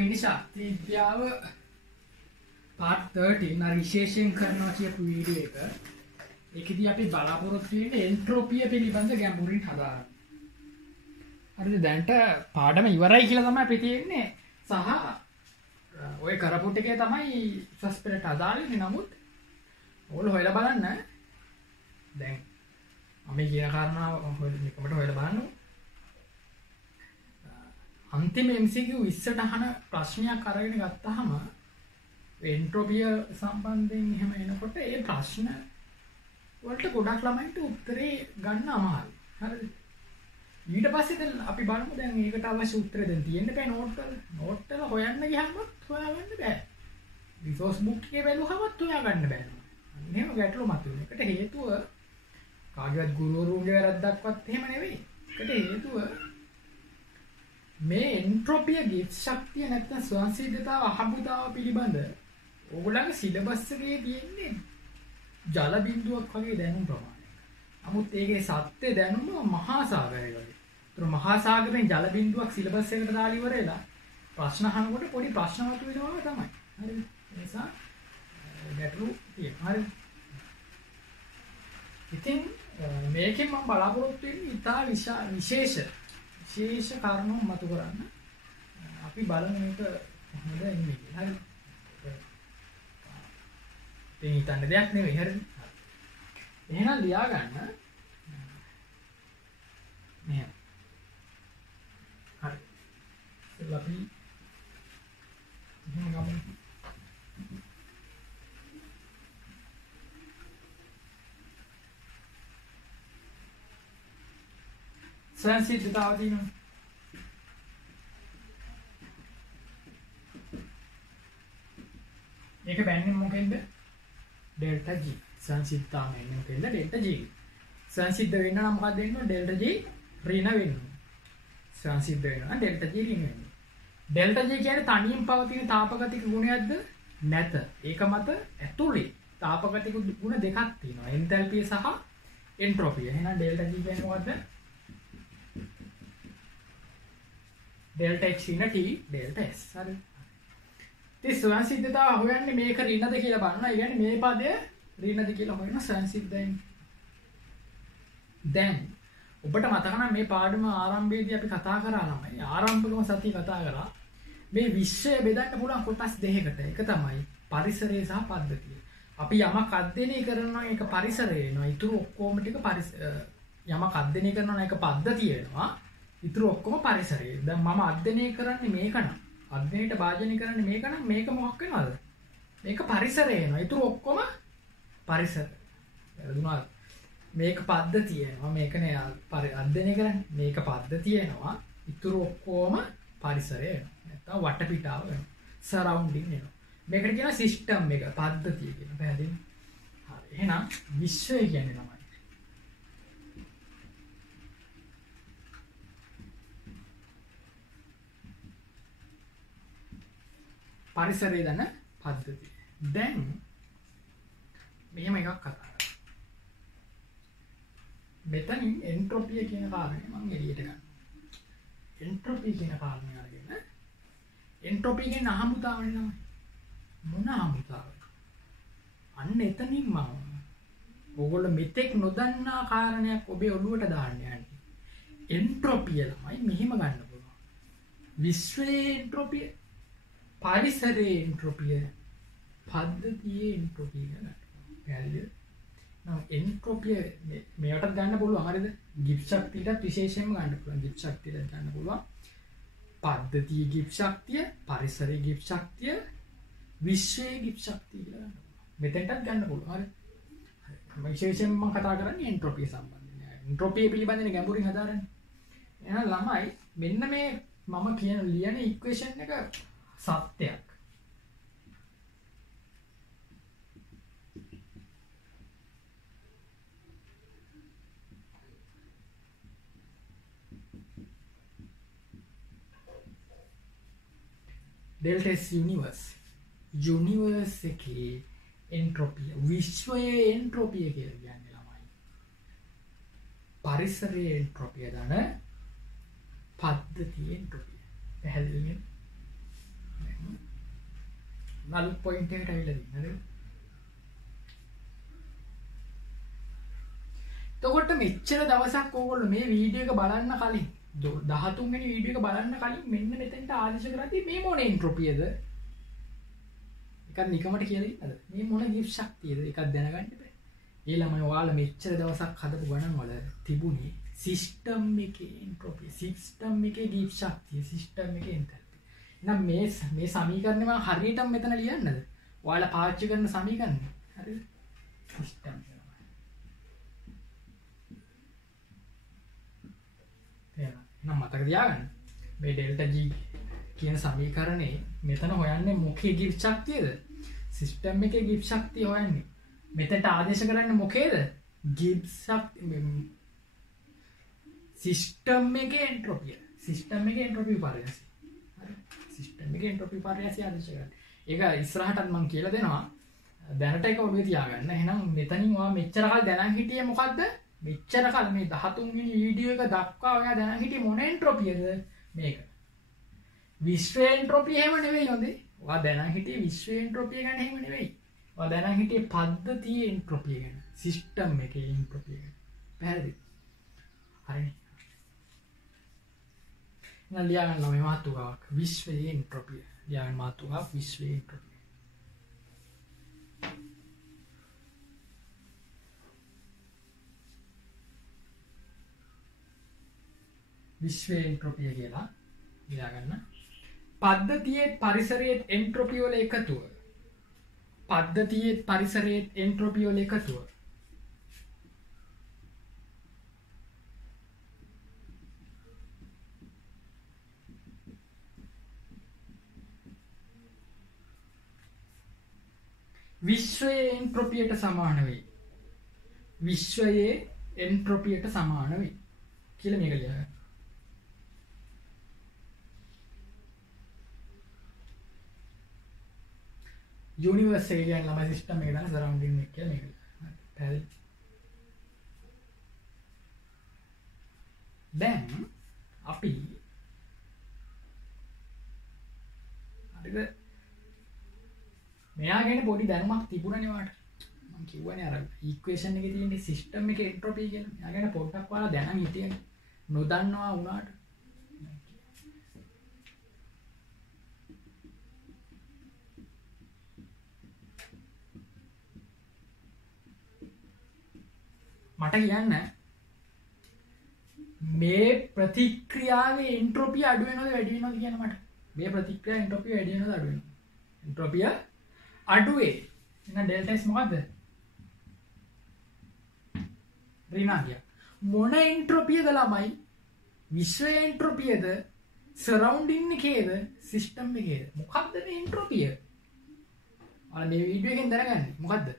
අපි ඉන්නේ ශක්ති විද්‍යාව part 13 අර විශේෂයෙන් කරනවා කියපු වීඩියෝ එක. ඒකෙදී අපි බලාපොරොත්තු වෙන්නේ එන්ට්‍රොපිය පිළිබඳ ගැඹුරින් හදාගන්න. හරිද? දැන්ට පාඩම ඉවරයි කියලා තමයි අපි තියෙන්නේ. සහ ඔය කරපු ටිකේ තමයි සස්පෙරට අදාළනේ. නමුත් ඕගොල්ලෝ හොයලා බලන්න. දැන් අපි කියන කාරණාව නිකමට හොයලා බලන්න. අන්තිම MCQ 20ට අහන ප්‍රශ්නයක් අරගෙන ගත්තාම එන්ට්‍රොපිය සම්බන්ධයෙන් එහෙම එනකොට ඒ ප්‍රශ්න වලට ගොඩක් ළමයින්ට උත්තරේ ගන්න අමාරුයි. හරිද? ඊට පස්සේ දැන් අපි බලමු දැන් මේකට අවශ්‍ය උත්තරේ දැන් තියෙන්න බෑ නෝට් වල හොයන්න ගියාම හොයාගන්න බෑ. රිසෝස් බුක් එකේ බැලුවමත් හොයාගන්න බෑ. එහෙම ගැටලු මතුවෙන එකට හේතුව කාගේවත් ගුරුවරුන්ගේ වැරද්දක්වත් එහෙම නෙවෙයි. ඒකට හේතුව මේ එන්ට්‍රොපිය ගිෆ්ට් ශක්තිය නැත්නම් ස්වයංසිද්ධතාව අහඹුතාව පිළිබඳ ඕගොල්ලන්ගේ සිලබස් එකේ තියෙන්නේ ජල බිඳුවක් වගේ දැනුම් ප්‍රමාණයක්. නමුත් ඒකේ සත්‍ය දැනුම මහා සාගරය වගේ. ඒතර මහා සාගරයෙන් ජල බිඳුවක් සිලබස් එකට දාලා ඉවර වෙලා ප්‍රශ්න අහනකොට පොඩි ප්‍රශ්න මතුවෙනවා තමයි. හරිද? ඒ නිසා ගැටලු තියෙනවා. හරිද? ඉතින් මේකෙන් මම බලාපොරොත්තු වෙන්නේ ඉතා විශේෂ කාරණා මතු කරන්න. අපි බලමු මේක හොඳ ඉන්නේ. හරිද? ඒ හිතන්න දෙයක් නෙවෙයි. හරිද? එහෙනම් ලියා ගන්න. මෙහෙම. හරි. ඉතින් අපි එහෙම ගමු. ස්වයංසිද්ධතාව තියෙනවා. ඒක බැන්නේ මොකෙන්ද? Delta G. සංසිද්ධතාව වෙන්නේ මොකෙන්ද? Delta G. සංසිද්ධ වෙන්න නම් මොකක්ද වෙන්නේ? ඩෙල්ටා G ඍණ වෙන්නේ. සංසිද්ධ වෙනවා ඩෙල්ටා G ඍණ වෙන්නේ. ඩෙල්ටා G කියන්නේ තනියෙන් පවතින තාපගතික ගුණයක්ද? නැත. ඒක මත ඇතුලේ තාපගතික ගුණ දෙකක් තියෙනවා. එන්තැල්පිය සහ එන්ට්‍රොපිය. එහෙනම් ඩෙල්ටා G කියන්නේ මොකද්ද? ඩෙල්ටා H ඍණ T ඩෙල්ටා S. හරි. ඉතින් ස්වයංසිද්ධතාව හොයන්නේ මේක ඍණද කියලා බලනවා. ඒ කියන්නේ මේ පදය ඍණද කියලා හොයන ස්වයංසිද්ධයෙන්. දැන් ඔබට මතක නම් මේ පාඩම ආරම්භයේදී අපි කතා කරා ළමයි. ආරම්භකම සතිය කතා කරා. මේ විශ්වය බෙදන්න පුළුවන් කොටස් දෙකකට. එක තමයි පරිසරය සහ පද්ධතිය. අපි යමක් අධ්‍යයනය කරනවා ඒක පරිසරය වෙනවා. ඊටු ඔක්කොම ටික යමක් අධ්‍යයනය කරනවා ඒක පද්ධතිය වෙනවා. ඊටු ඔක්කොම පරිසරය. දැන් මම අධ්‍යයනය කරන්නේ මේක නම් අධ්‍යයනයට භාජනය කරන්නේ මේක නම් මේක මොකක් වෙනවද? මේක පරිසරය වෙනවා. ඊටු ඔක්කොම පරිසර. වැරදුනාද? මේක පද්ධතිය වෙනවා. මේකනේ අධ්‍යයනය කරන්නේ. මේක පද්ධතිය වෙනවා. ඊටු ඔක්කොම පරිසරය වෙනවා. නැත්නම් වටපිටාව වෙනවා. සරවුන්ඩින් වෙනවා. මේකට කියනවා සිස්ටම් එක පද්ධතිය කියන. පැහැදිලි? හරි. එහෙනම් විශ්වය කියන්නේ තමයි පරිසරය දන්න පද්ධතිය. දැන් මෙහෙම එකක් කතා කරා. මෙතනින් එන්ට්‍රොපිය කියන කාරණය මම එළියට ගන්නවා. එන්ට්‍රොපිය කියන කාරණය අරගෙන එන්ට්‍රොපිය කියන්නේ අහඹුතාවනේ නම. මොන අහඹුතාවද? අන්න එතනින් මම ඕගොල්ලෝ මෙතෙක් නොදන්නා කාරණයක් ඔබේ ඔළුවට දාන්න යන්නේ. එන්ට්‍රොපිය ළමයි මෙහෙම ගන්න පුළුවන්. විශ්වයේ එන්ට්‍රොපිය, පරිසරයේ එන්ට්‍රොපිය, පද්ධතියේ එන්ට්‍රොපිය ගන්න. පැහැදිලිද? නම් එන්ට්‍රොපිය මේකට ගන්න පුළුවන්. හරිද? ගිබ්ස් ශක්තියට විශේෂයෙන්ම ගන්න පුළුවන්. ගිබ්ස් ශක්තියට ගන්න පුළුවන්. පද්ධතියේ ගිබ්ස් ශක්තිය, පරිසරයේ ගිබ්ස් ශක්තිය, විශ්වයේ ගිබ්ස් ශක්තිය කියලා ගන්න පුළුවන්. මෙතෙන්ටත් ගන්න පුළුවන්. හරි. විශේෂයෙන්ම මම කතා කරන්නේ එන්ට්‍රොපිය සම්බන්ධයෙන්. එන්ට්‍රොපිය පිළිබඳව ගැඹුරින් හදාරන්නේ. එහෙනම් ළමයි මෙන්න මේ මම ලියන ඉක්වේෂන් එක සත්‍යයක්. ඩෙල්ටා S යුනිවර්ස් එකේ එන්ට්‍රොපිය විශ්වයේ එන්ට්‍රොපිය කියලා කියන්නේ ළමයි. පරිසරයේ එන්ට්‍රොපිය දන පද්ධතියේ එන්ට්‍රොපිය. පැහැදිලිද? නල් පොයින්ට් එකට ඇවිල්ලා තියෙනවා නේද? එතකොට මෙච්චර දවසක් ඕගොල්ලෝ මේ වීඩියෝ එක බලන්න කලින් 13 වෙනි වීඩියෝ එක බලන්න කලින් මෙන්න මෙතෙන්ට ආදේශ කරද්දී මේ මොන එන්ට්‍රොපියද? එකක් නිකමට කියලා ඉන්නද? මේ මොන ගිෆ්ට් ශක්තියද? එකක් දැනගන්න බෑ. ඒ ළමයි ඔයාලා මෙච්චර දවසක් හදපු ගණන් වල තිබුණේ සිස්ටම් එකේ එන්ට්‍රොපිය, සිස්ටම් එකේ ගිෆ්ට් ශක්තිය, සිස්ටම් එකේ එන්තල්පි. එහෙනම් මේ සමීකරණය මම හරියටම මෙතන ලියන්නද? ඔයාලා පාවිච්චි කරන සමීකරණය. හරිද? සිස්ටම් නම් මතක තියාගන්න මේ ඩෙල්ටා G කියන සමීකරණේ මෙතන හොයන්නේ මොකේ ගිෆ්ට් ශක්තියද? සිස්ටම් එකේ ගිෆ්ට් ශක්තිය හොයන්නේ. මෙතනට ආදේශ කරන්නේ මොකේද? ගිෆ්ට් ශක්තිය සිස්ටම් එකේ එන්ට්‍රොපිය. සිස්ටම් එකේ එන්ට්‍රොපි විපර්යාසය. හරි. සිස්ටම් එකේ එන්ට්‍රොපි විපර්යාසය ආදේශ කරන්නේ. ඒක ඉස්සරහටත් මම කියලා දෙනවා. දැනට ඒක ඔළුවේ තියාගන්න. එහෙනම් මෙතනින් ඔයා මෙච්චර කල් දැනන් හිටියේ මොකද්ද? මෙච්චර කල් මේ 13 වෙනි වීඩියෝ එක දක්වා ඔයා දැනන් හිටියේ මොන එන්ට්‍රොපියද මේක? විශ්ව එන්ට්‍රොපිය එහෙම නෙවෙයි හොඳේ. ඔයා දැනන් හිටියේ විශ්ව එන්ට්‍රොපිය ගැන එහෙම නෙවෙයි. ඔයා දැනන් හිටියේ පද්ධතියේ එන්ට්‍රොපිය ගැන. සිස්ටම් එකේ එන්ට්‍රොපිය ගැන. පැහැදිලිද? හරිනේ. නම් ලියාගන්න මේ මාතෘකාවක් විශ්වයේ එන්ට්‍රොපිය. ලියාගන්න මාතෘකාවක් විශ්වයේ එන්ට්‍රොපිය. විශ්වයේ එන්ට්‍රොපිය කියලා ලියාගන්න. පද්ධතියේ පරිසරයේ එන්ට්‍රොපිය වල එකතුව. පද්ධතියේ පරිසරයේ එන්ට්‍රොපිය වල එකතුව. විශ්වයේ එන්ට්‍රොපියට සමාන වෙයි. විශ්වයේ එන්ට්‍රොපියට සමාන වෙයි කියලා මේක ලියගන්න. යුනිවර්ස් එක කියන්නේ ළමයි සිස්ටම් එක දාන සරවුන්ඩින් එක කියලා මේක. පැහැදිලි. දැන් අපි හරිද මෙයා ගැන පොඩි දැනුමක් තිබුණනේ වාට. මම කිව්වනේ අර ඉක්වේෂන් එකේ තියෙන සිස්ටම් එකේ එන්ට්‍රොපි කියලා. මෙයා ගැන පොඩ්ඩක් ඔයාලා දැනන් හිටියනේ. නොදන්නවා වුණාට. මට කියන්න මේ ප්‍රතික්‍රියාවේ එන්ට්‍රොපිය අඩු වෙනවද වැඩි වෙනවද කියන මට. මේ ප්‍රතික්‍රියාවේ එන්ට්‍රොපිය වැඩි වෙනවද අඩු වෙනවද? එන්ට්‍රොපිය අඩු වේ. එහෙනම් ඩෙල්ටා S මොකද්ද? ඍණාංගය. මොන එන්ට්‍රොපියද ළමයි? විශ්ව එන්ට්‍රොපියද? සරවුන්ඩින් එකේද? සිස්ටම් එකේද? මොකද්ද මේ එන්ට්‍රොපිය? ඔයාලා මේ වීඩියෝ එකෙන් දැනගන්නේ මොකද්ද?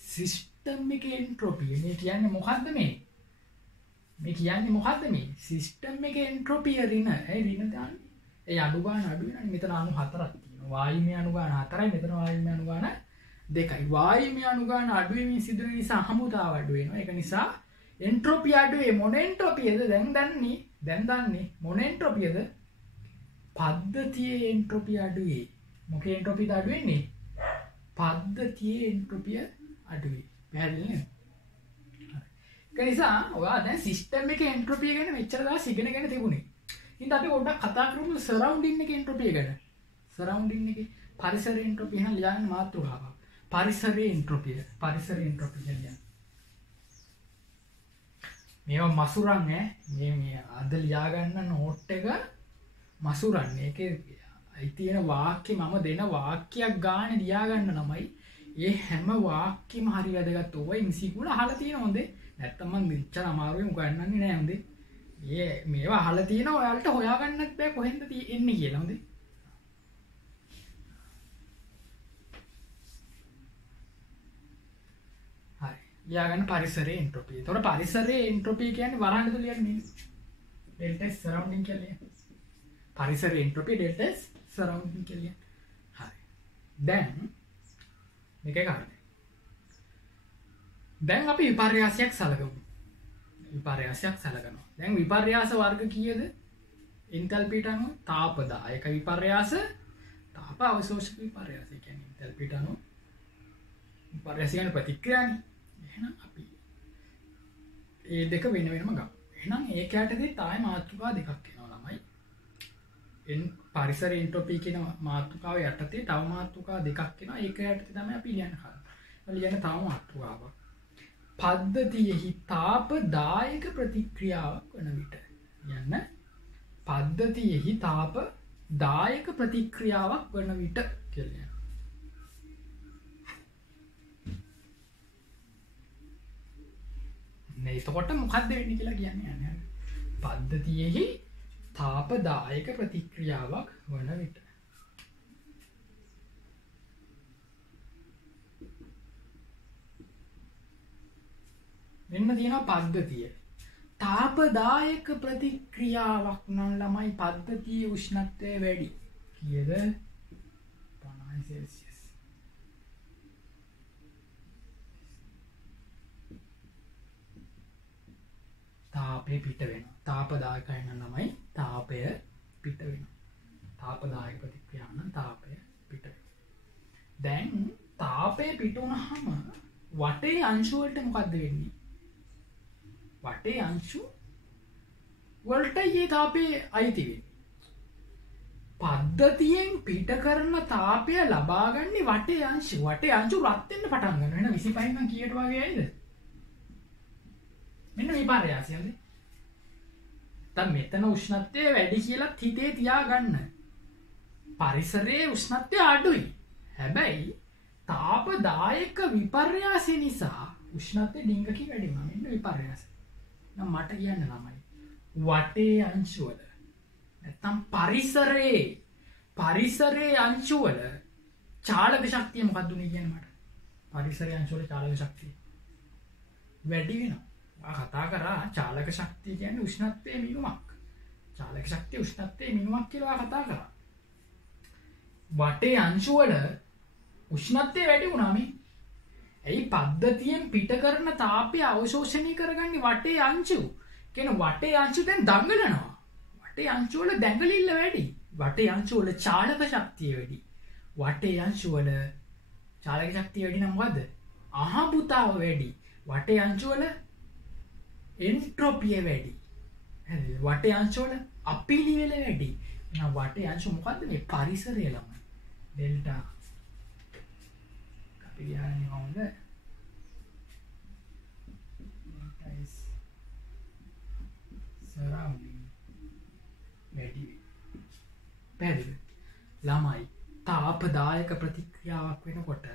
සිස්ටම් එකේ එන්ට්‍රොපිය. මේ කියන්නේ මොකද්ද මේ? මේ කියන්නේ මොකද්ද මේ? සිස්ටම් එකේ එන්ට්‍රොපිය ඍණ. ඒ ඍණ දාන්නේ. ඒ අඩු ගන්න අඩු වෙනනේ. මෙතන අණු 4ක් තියෙනවා. වායුමය අණු ගන්න 4යි. මෙතන වායුමය අණු ගන්න 2යි. වායුමය අණු ගන්න අඩු වෙමින් සිදුවෙන නිසා හමුදාව අඩු වෙනවා. ඒක නිසා එන්ට්‍රොපිය අඩු වේ. මොන එන්ට්‍රොපියද? දැන් දන්නේ මොන එන්ට්‍රොපියද? පද්ධතියේ එන්ට්‍රොපිය අඩු වේ. මොකේ එන්ට්‍රොපියද අඩු වෙන්නේ? පද්ධතියේ එන්ට්‍රොපිය අඩු වේ. පැහැදිලි නේද? හරි. ඒ නිසා ඔයා දැන් සිස්ටම් එකේ එන්ට්‍රොපිය ගැන මෙච්චර දවස් ඉගෙනගෙන තිබුණේ. ඉතින් අපි පොඩ්ඩක් කතා කරමු සරවුන්ඩින් එකේ එන්ට්‍රොපිය ගැන. සරවුන්ඩින් එකේ පරිසරයේ එන්ට්‍රොපිය නම් ලියන්න මාතෘකාවක්. පරිසරයේ එන්ට්‍රොපිය. පරිසරයේ එන්ට්‍රොපිය කියන්නේ. මේවා මසුරන් ඈ. මේ අද ලියා ගන්න නෝට් එක මසුරන්. ඒකේ තියෙන වාක්‍ය මම දෙන වාක්‍යයක් ගානේ ලියා ගන්න ළමයි. ඒ හැම වාක්‍යෙම හරි වැදගත්. ඔය MCQ වල අහලා තියෙන හොඳේ. නැත්තම් මම මෙච්චර අමාරුවෙන් උගන්වන්නේ නෑ හොඳේ. මේවා අහලා තියෙන ඔයාලට හොයාගන්නත් බෑ කොහෙන්ද එන්නේ කියලා හොඳේ. හරි. ලියාගන්න පරිසරයේ එන්ට්‍රොපිය. ඒතකොට පරිසරයේ එන්ට්‍රොපිය කියන්නේ වරහන් ඇතුළේ යන්නේ. ඩෙල්ටා S සරවුන්ඩින් කියන්නේ. පරිසරයේ එන්ට්‍රොපිය ඩෙල්ටා S සරවුන්ඩින් කියන්නේ. හරි. දැන් මේක ගන්න. දැන් අපි විපර්යාසයක් සලකමු. විපර්යාසයක් සලකනවා. දැන් විපර්යාස වර්ග කීයද? එන්තල්පියට අනුව තාපදායක විපර්යාස, තාප අවශෝෂක විපර්යාස කියන්නේ එන්තැල්පියට අනුව විපර්යාස කියන්නේ ප්‍රතික්‍රියානේ. එහෙනම් අපි ඒ දෙක වෙන වෙනම ගමු. එහෙනම් ඒක යටතේ තායි මාතෘකා දෙකක් එනවා ළමයි. පරිසර එන්ට්‍රොපි කියන මාතෘකාව යටතේ තව මාතෘකා දෙකක් එනවා. ඒක යටතේ තමයි අපි ලියන්න හදන්නේ. ලියන්න තව මාතෘකාවක්. පද්ධතියෙහි තාපදායක ප්‍රතික්‍රියාවක් වන විට යන්න පද්ධතියෙහි තාපදායක ප්‍රතික්‍රියාවක් වන විට කියලා. එතකොට මොකක්ද වෙන්නේ කියලා කියන්නේ යන්නේ. පද්ධතියෙහි තාපදායක ප්‍රතික්‍රියාවක් වන විට. මෙන්න තියෙනවා පද්ධතිය. තාපදායක ප්‍රතික්‍රියාවක් නම් ළමයි පද්ධතියේ උෂ්ණත්වය වැඩි. කීයද? 50 සෙල්සියස්. තාපය පිට වෙනවා. තාපදායකයි නම් ළමයි තාපය පිට වෙනවා. තාපදායක ප්‍රතික්‍රියාව නම් තාපය පිට වෙනවා. දැන් තාපය පිට වුණාම වටේ අංශු වලට මොකද්ද වෙන්නේ? වටේ අංශු වලට මේ තාපයේ අයිති වෙන්නේ. පද්ධතියෙන් පිට කරන තාපය ලබා ගන්නේ වටේ අංශු. වටේ අංශු රත් වෙන්න පටන් ගන්නවා. එහෙනම් 25 නම් කීයට වගේ ඇයිද? මෙන්න මේ පරයාසයද? දැන් මෙතන උෂ්ණත්වය වැඩි කියලා හිතේ තියාගන්න. පරිසරයේ උෂ්ණත්වය අඩුයි. හැබැයි තාපදායක විපර්යාසය නිසා උෂ්ණත්වය ඩිංගකින් වැඩි වෙනවා. මෙන්න විපර්යාසය. නම් මට කියන්න ළමයි. වටේ අංශු වල නැත්තම් පරිසරයේ අංශු වල චාලක ශක්තිය මොකක්ද උනේ කියන්නේ මට? පරිසරයේ අංශු වල චාලක ශක්තිය වැඩි වෙනවා. කතා කරා චාලක ශක්තිය කියන්නේ උෂ්ණත්වයේ මිනුමක්. චාලක ශක්තිය උෂ්ණත්වයේ මිනුමක් කියලා කතා කරා. වටේ අංශු වල උෂ්ණත්වය වැඩි වුණා මේ. ඇයි පද්ධතියෙන් පිට කරන තාපය අවශෝෂණය කරගන්නේ වටේ අංශු. කියන වටේ අංශු දැන් දඟලනවා. වටේ අංශු වල දැඟලිල්ල වැඩි. වටේ අංශු වල චාලක ශක්තිය වැඩි. වටේ අංශු වල චාලක ශක්තිය වැඩි නම් මොකද්ද? අහඹුතාව වැඩි. වටේ අංශු වල එන්ට්‍රොපිය වැඩි. හරිද? වටේ අංශු වල අපිලිවෙල වැඩි. එහෙනම් වටේ අංශු මොකද්ද මේ පරිසරය ළමයි. ඩෙල්ටා අපි ලියන්නේ මොකද? delta is surrounding වැඩි. පැහැදිලිද? ළමයි තාපදායක ප්‍රතික්‍රියාවක් වෙනකොට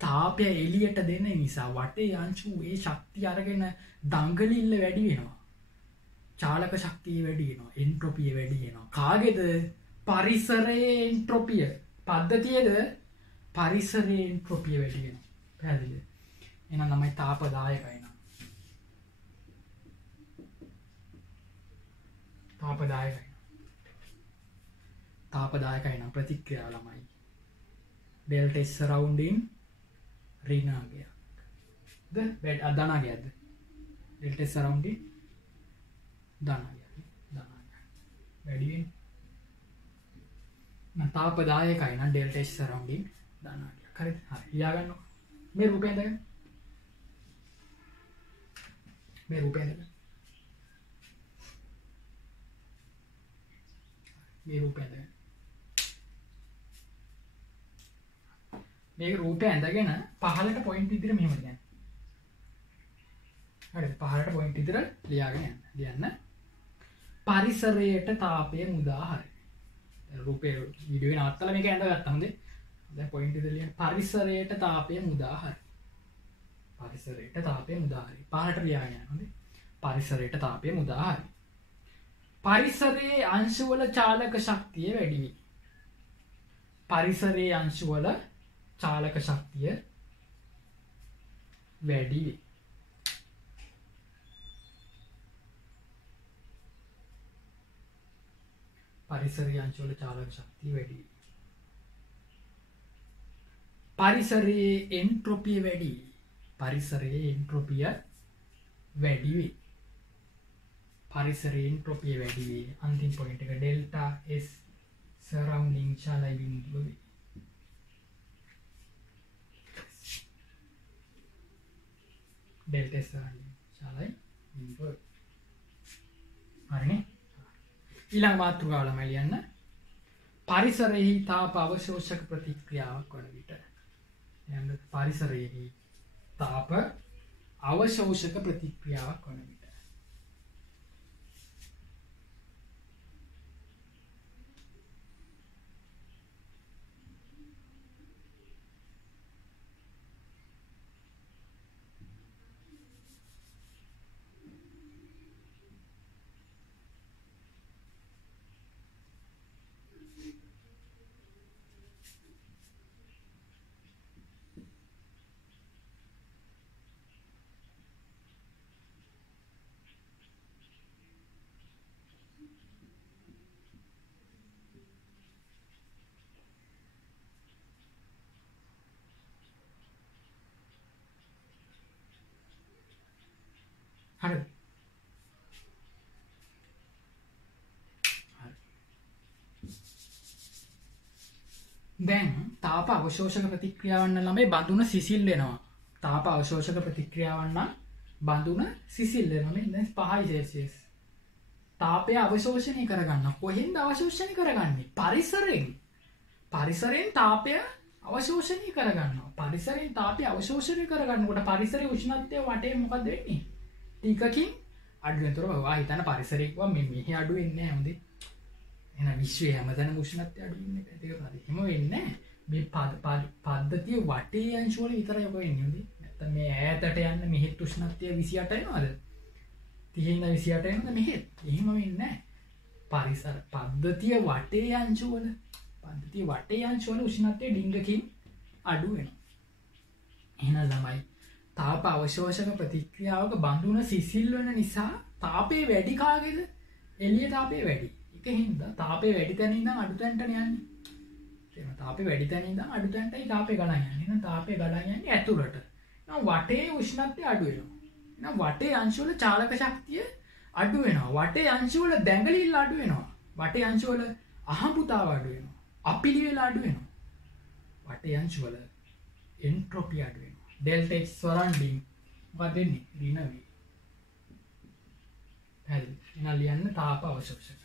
තාපය එළියට දෙන නිසා වටේ අංශු ඒ ශක්තිය අරගෙන දඟලිල්ල වැඩි වෙනවා. චාලක ශක්තිය වැඩි වෙනවා. එන්ට්‍රොපිය වැඩි වෙනවා. කාගේද? පරිසරයේ එන්ට්‍රොපිය. පද්ධතියේද? පරිසරයේ එන්ට්‍රොපිය වැඩි වෙනවා. පැහැදිලිද? එහෙනම් ළමයි තාපදායකයි නම්. තාපදායකයි නම් ප්‍රතික්‍රියාව ළමයි. delta is surrounding ඍණාගයක්. ධනාගයක්ද? delta is surrounding ධනාගයක්. වැඩි වෙන්නේ. නම් තාපදායකයි නම් delta is surrounding ධනාගයක්. හරිද? හරි. ලියා ගන්නකො. මේ රූපය ඉඳගෙන. මේ රූපය ඉඳගෙන. මේ රූපය ඉඳගෙන. මේ රූපය ඇඳගෙන පහළට පොයින්ට් විදිහට මෙහෙම ලියන්න. හරිද? පහළට පොයින්ට් විදිහට ලියාගෙන යන්න. ලියන්න. පරිසරයට තාපය මුදා හරි. රූපේ වීඩියෝ එක නවත්තලා මේක ඇඳගත්තා හොඳේ. දැන් පොයින්ට් විදිහට ලියන්න. පරිසරයට තාපය මුදා හරි. පරිසරයට තාපය මුදා හරි. පහළට ලියාගෙන යන්න හොඳේ. පරිසරයට තාපය මුදා හරි. පරිසරයේ අංශු වල චාලක ශක්තිය වැඩි වේ. පරිසරයේ අංශු වල චාලක ශක්තිය වැඩි වේ. පරිසරයේ අංශු වල චාලක ශක්තිය වැඩි වේ. පරිසරයේ එන්ට්‍රොපිය වැඩි වේ. පරිසරයේ එන්ට්‍රොපිය වැඩි වේ. පරිසරයේ එන්ට්‍රොපිය වැඩි වේ. අන්තිම පොයින්ට් එක delta S surrounding චාලක බිඳුව වේ. Delta S සරණිය විශාලයි බිඳුව. හරිනේ. ඊළඟ මාතෘකාව ළමයි ලියන්න. පරිසරයෙහි තාප අවශෝෂක ප්‍රතික්‍රියාවක් වන විට. එහෙනම් පරිසරයෙහි තාප අවශෝෂක ප්‍රතික්‍රියාවක් වන විට. හරිද? දැන් තාප අවශෝෂක ප්‍රතික්‍රියාවන් නම් ළමයි බඳුන සිසිල් වෙනවා. තාප අවශෝෂක ප්‍රතික්‍රියාවන් නම් බඳුන සිසිල් වෙනවා. මේ දැන් 5 සෙල්සියස්. තාපය අවශෝෂණය කරගන්න. කොහෙන්ද අවශෝෂණය කරගන්නේ? පරිසරයෙන්. පරිසරයෙන් තාපය අවශෝෂණය කරගන්නවා. පරිසරයෙන් තාපය අවශෝෂණය කරගන්නකොට පරිසරයේ උෂ්ණත්වය වටේ මොකද වෙන්නේ? ටිකකින් අඩු වෙනතොර ඔයා හිතන පරිසරයේ කිව්වා මෙහි අඩු වෙන්නේ නැහැ හොඳේ. එහෙනම් විශ්වයේ හැමතැනම උෂ්ණත්වය අඩු වෙන්නේ නැහැ. ඒක හරි. එහෙම වෙන්නේ නැහැ. මේ පද්ධතිය වටේ අංශ වල විතරයි ඔක වෙන්නේ හොඳේ. නැත්තම් මේ ඈතට යන්න මෙහෙත් උෂ්ණත්වය 28 එනවද? 30 ඉඳන් 28 එනවද මෙහෙත්? එහෙම වෙන්නේ නැහැ. පරිසර පද්ධතිය වටේ අංශ වල උෂ්ණත්වය ඩිංගකින් අඩු වෙනවා. එහෙනම් ළමයි තාප අවශෝෂක ප්‍රතික්‍රියාවක බඳුන සිසිල් වෙන නිසා තාපය වැඩි කාගේද? එළිය තාපය වැඩි. ඒක හින්දා තාපය වැඩි තැන ඉඳන් අඩු තැනට යන්නේ. එහෙනම් තාපය වැඩි තැන ඉඳන් අඩු තැනටයි තාපය ගණන් යන්නේ. එහෙනම් තාපය ගණන් යන්නේ ඇතුළට. එහෙනම් වටේ උෂ්ණත්වය අඩු වෙනවා. එහෙනම් වටේ අංශ වල චාලක ශක්තිය අඩු වෙනවා. වටේ අංශ වල දැඟලිල්ල අඩු වෙනවා. වටේ අංශ වල අහඹුතාව අඩු වෙනවා. අපිලිවෙල අඩු වෙනවා. වටේ අංශ වල එන්ට්‍රොපි අඩු වෙනවා. Delta H surrounding මොකද වෙන්නේ? ඍණ වේ. හරි. එහෙනම් ලියන්න තාප අවශෝෂක.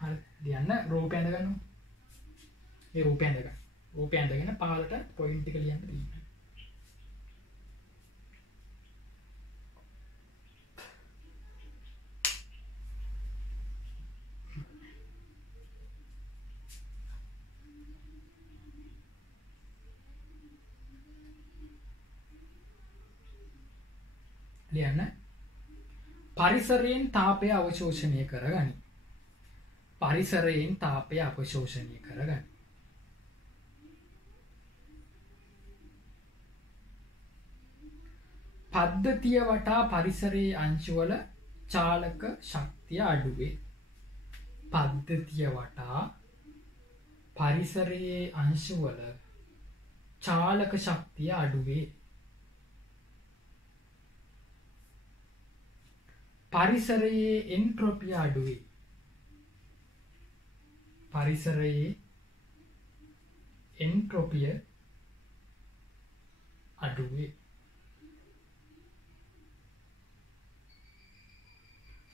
හරි. ලියන්න රූපය ඇඳ ගන්නවා. ඒ රූපය ඇඳ ගන්න. රූපය ඇඳගෙන පහළට පොයින්ට් එක ලියන්න තියෙනවා. ලියන්න පරිසරයෙන් තාපය අවශෝෂණය කරගනි. පරිසරයෙන් තාපය අවශෝෂණය කරගනි. පද්ධතිය වටා පරිසරයේ අංශවල චාලක ශක්තිය අඩු වේ. පද්ධතිය වටා පරිසරයේ අංශවල චාලක ශක්තිය අඩු වේ. පරිසරයේ එන්ට්‍රොපිය අඩු වේ. පරිසරයේ එන්ට්‍රොපිය අඩු වේ.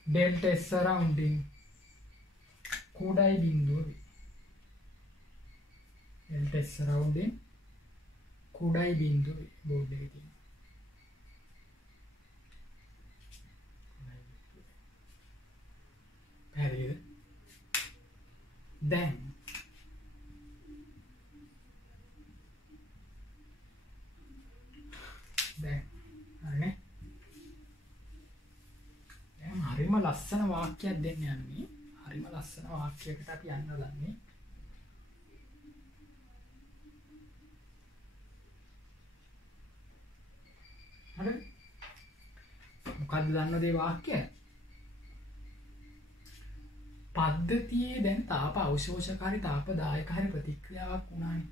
Delta S surrounding කුඩයි බිඳුව වේ. Delta S surrounding කුඩයි බිඳුව වේ. බෝඩ් එකේ තියෙන. හරිද? දැන් හරිනේ. දැන් හරිම ලස්සන වාක්‍යයක් දෙන්න යන්නේ. හරිම ලස්සන වාක්‍යයකට අපි යන්න හදන්නේ. හරිද? මොකද්ද දන්නවද මේ වාක්‍යය? පද්ධතියේ දැන් තාප අවශෝෂකාරී තාපදායකකාරී ප්‍රතික්‍රියාවක් වුණානේ.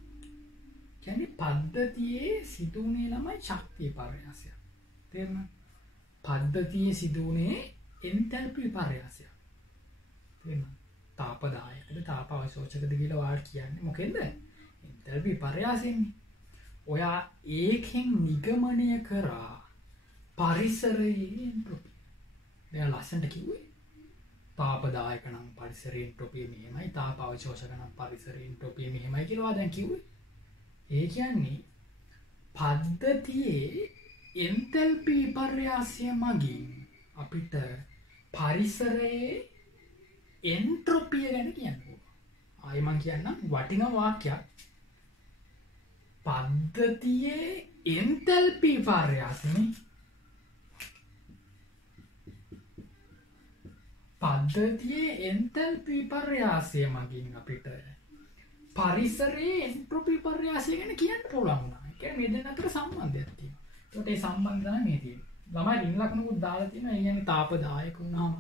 කියන්නේ පද්ධතියේ සිදුුනේ ළමයි ශක්තිය පර්යාසයක්. තේරුණාද? පද්ධතියේ සිදුුනේ එන්තැල්පි විපර්යාසයක්. තේරුණාද? තාපදායකද තාප අවශෝෂකද කියලා වාට කියන්නේ මොකෙන්ද? එන්තැල්පි විපර්යාසයෙන්නේ. ඔයා ඒකෙන් නිගමනය කරා පරිසරයේ එන්ට්‍රොපිය. දැන් ලස්සනට කිව්වේ තාපදායක නම් පරිසරයේ එන්ට්‍රොපිය මෙහෙමයි, තාප අවශෝෂක නම් පරිසරයේ එන්ට්‍රොපිය මෙහෙමයි කියලා දැන් කිව්වේ. ඒ කියන්නේ පද්ධතියේ එන්තැල්පි විපර්යාසය මගින් අපිට පරිසරයේ එන්ට්‍රොපිය ගැන කියන්න පුළුවන්. ආයෙ මං කියන්නම් වටිනා වාක්‍යයක්. පද්ධතියේ එන්තැල්පි විපර්යාසනේ පද්ධතියේ එන්තැල්පි විපර්යාසය මගින් අපිට පරිසරයේ එන්ට්‍රොපි විපර්යාසය ගැන කියන්න පුළුවන් වුණා. ඒ කියන්නේ මේ දෙන්න අතර සම්බන්ධයක් තියෙනවා. ඒකට ඒ සම්බන්ධය තමයි මේ තියෙන්නේ. ළමයි රින් ලකුණුකුත් දාලා තියෙනවා. ඒ කියන්නේ තාපදායක වුණාම,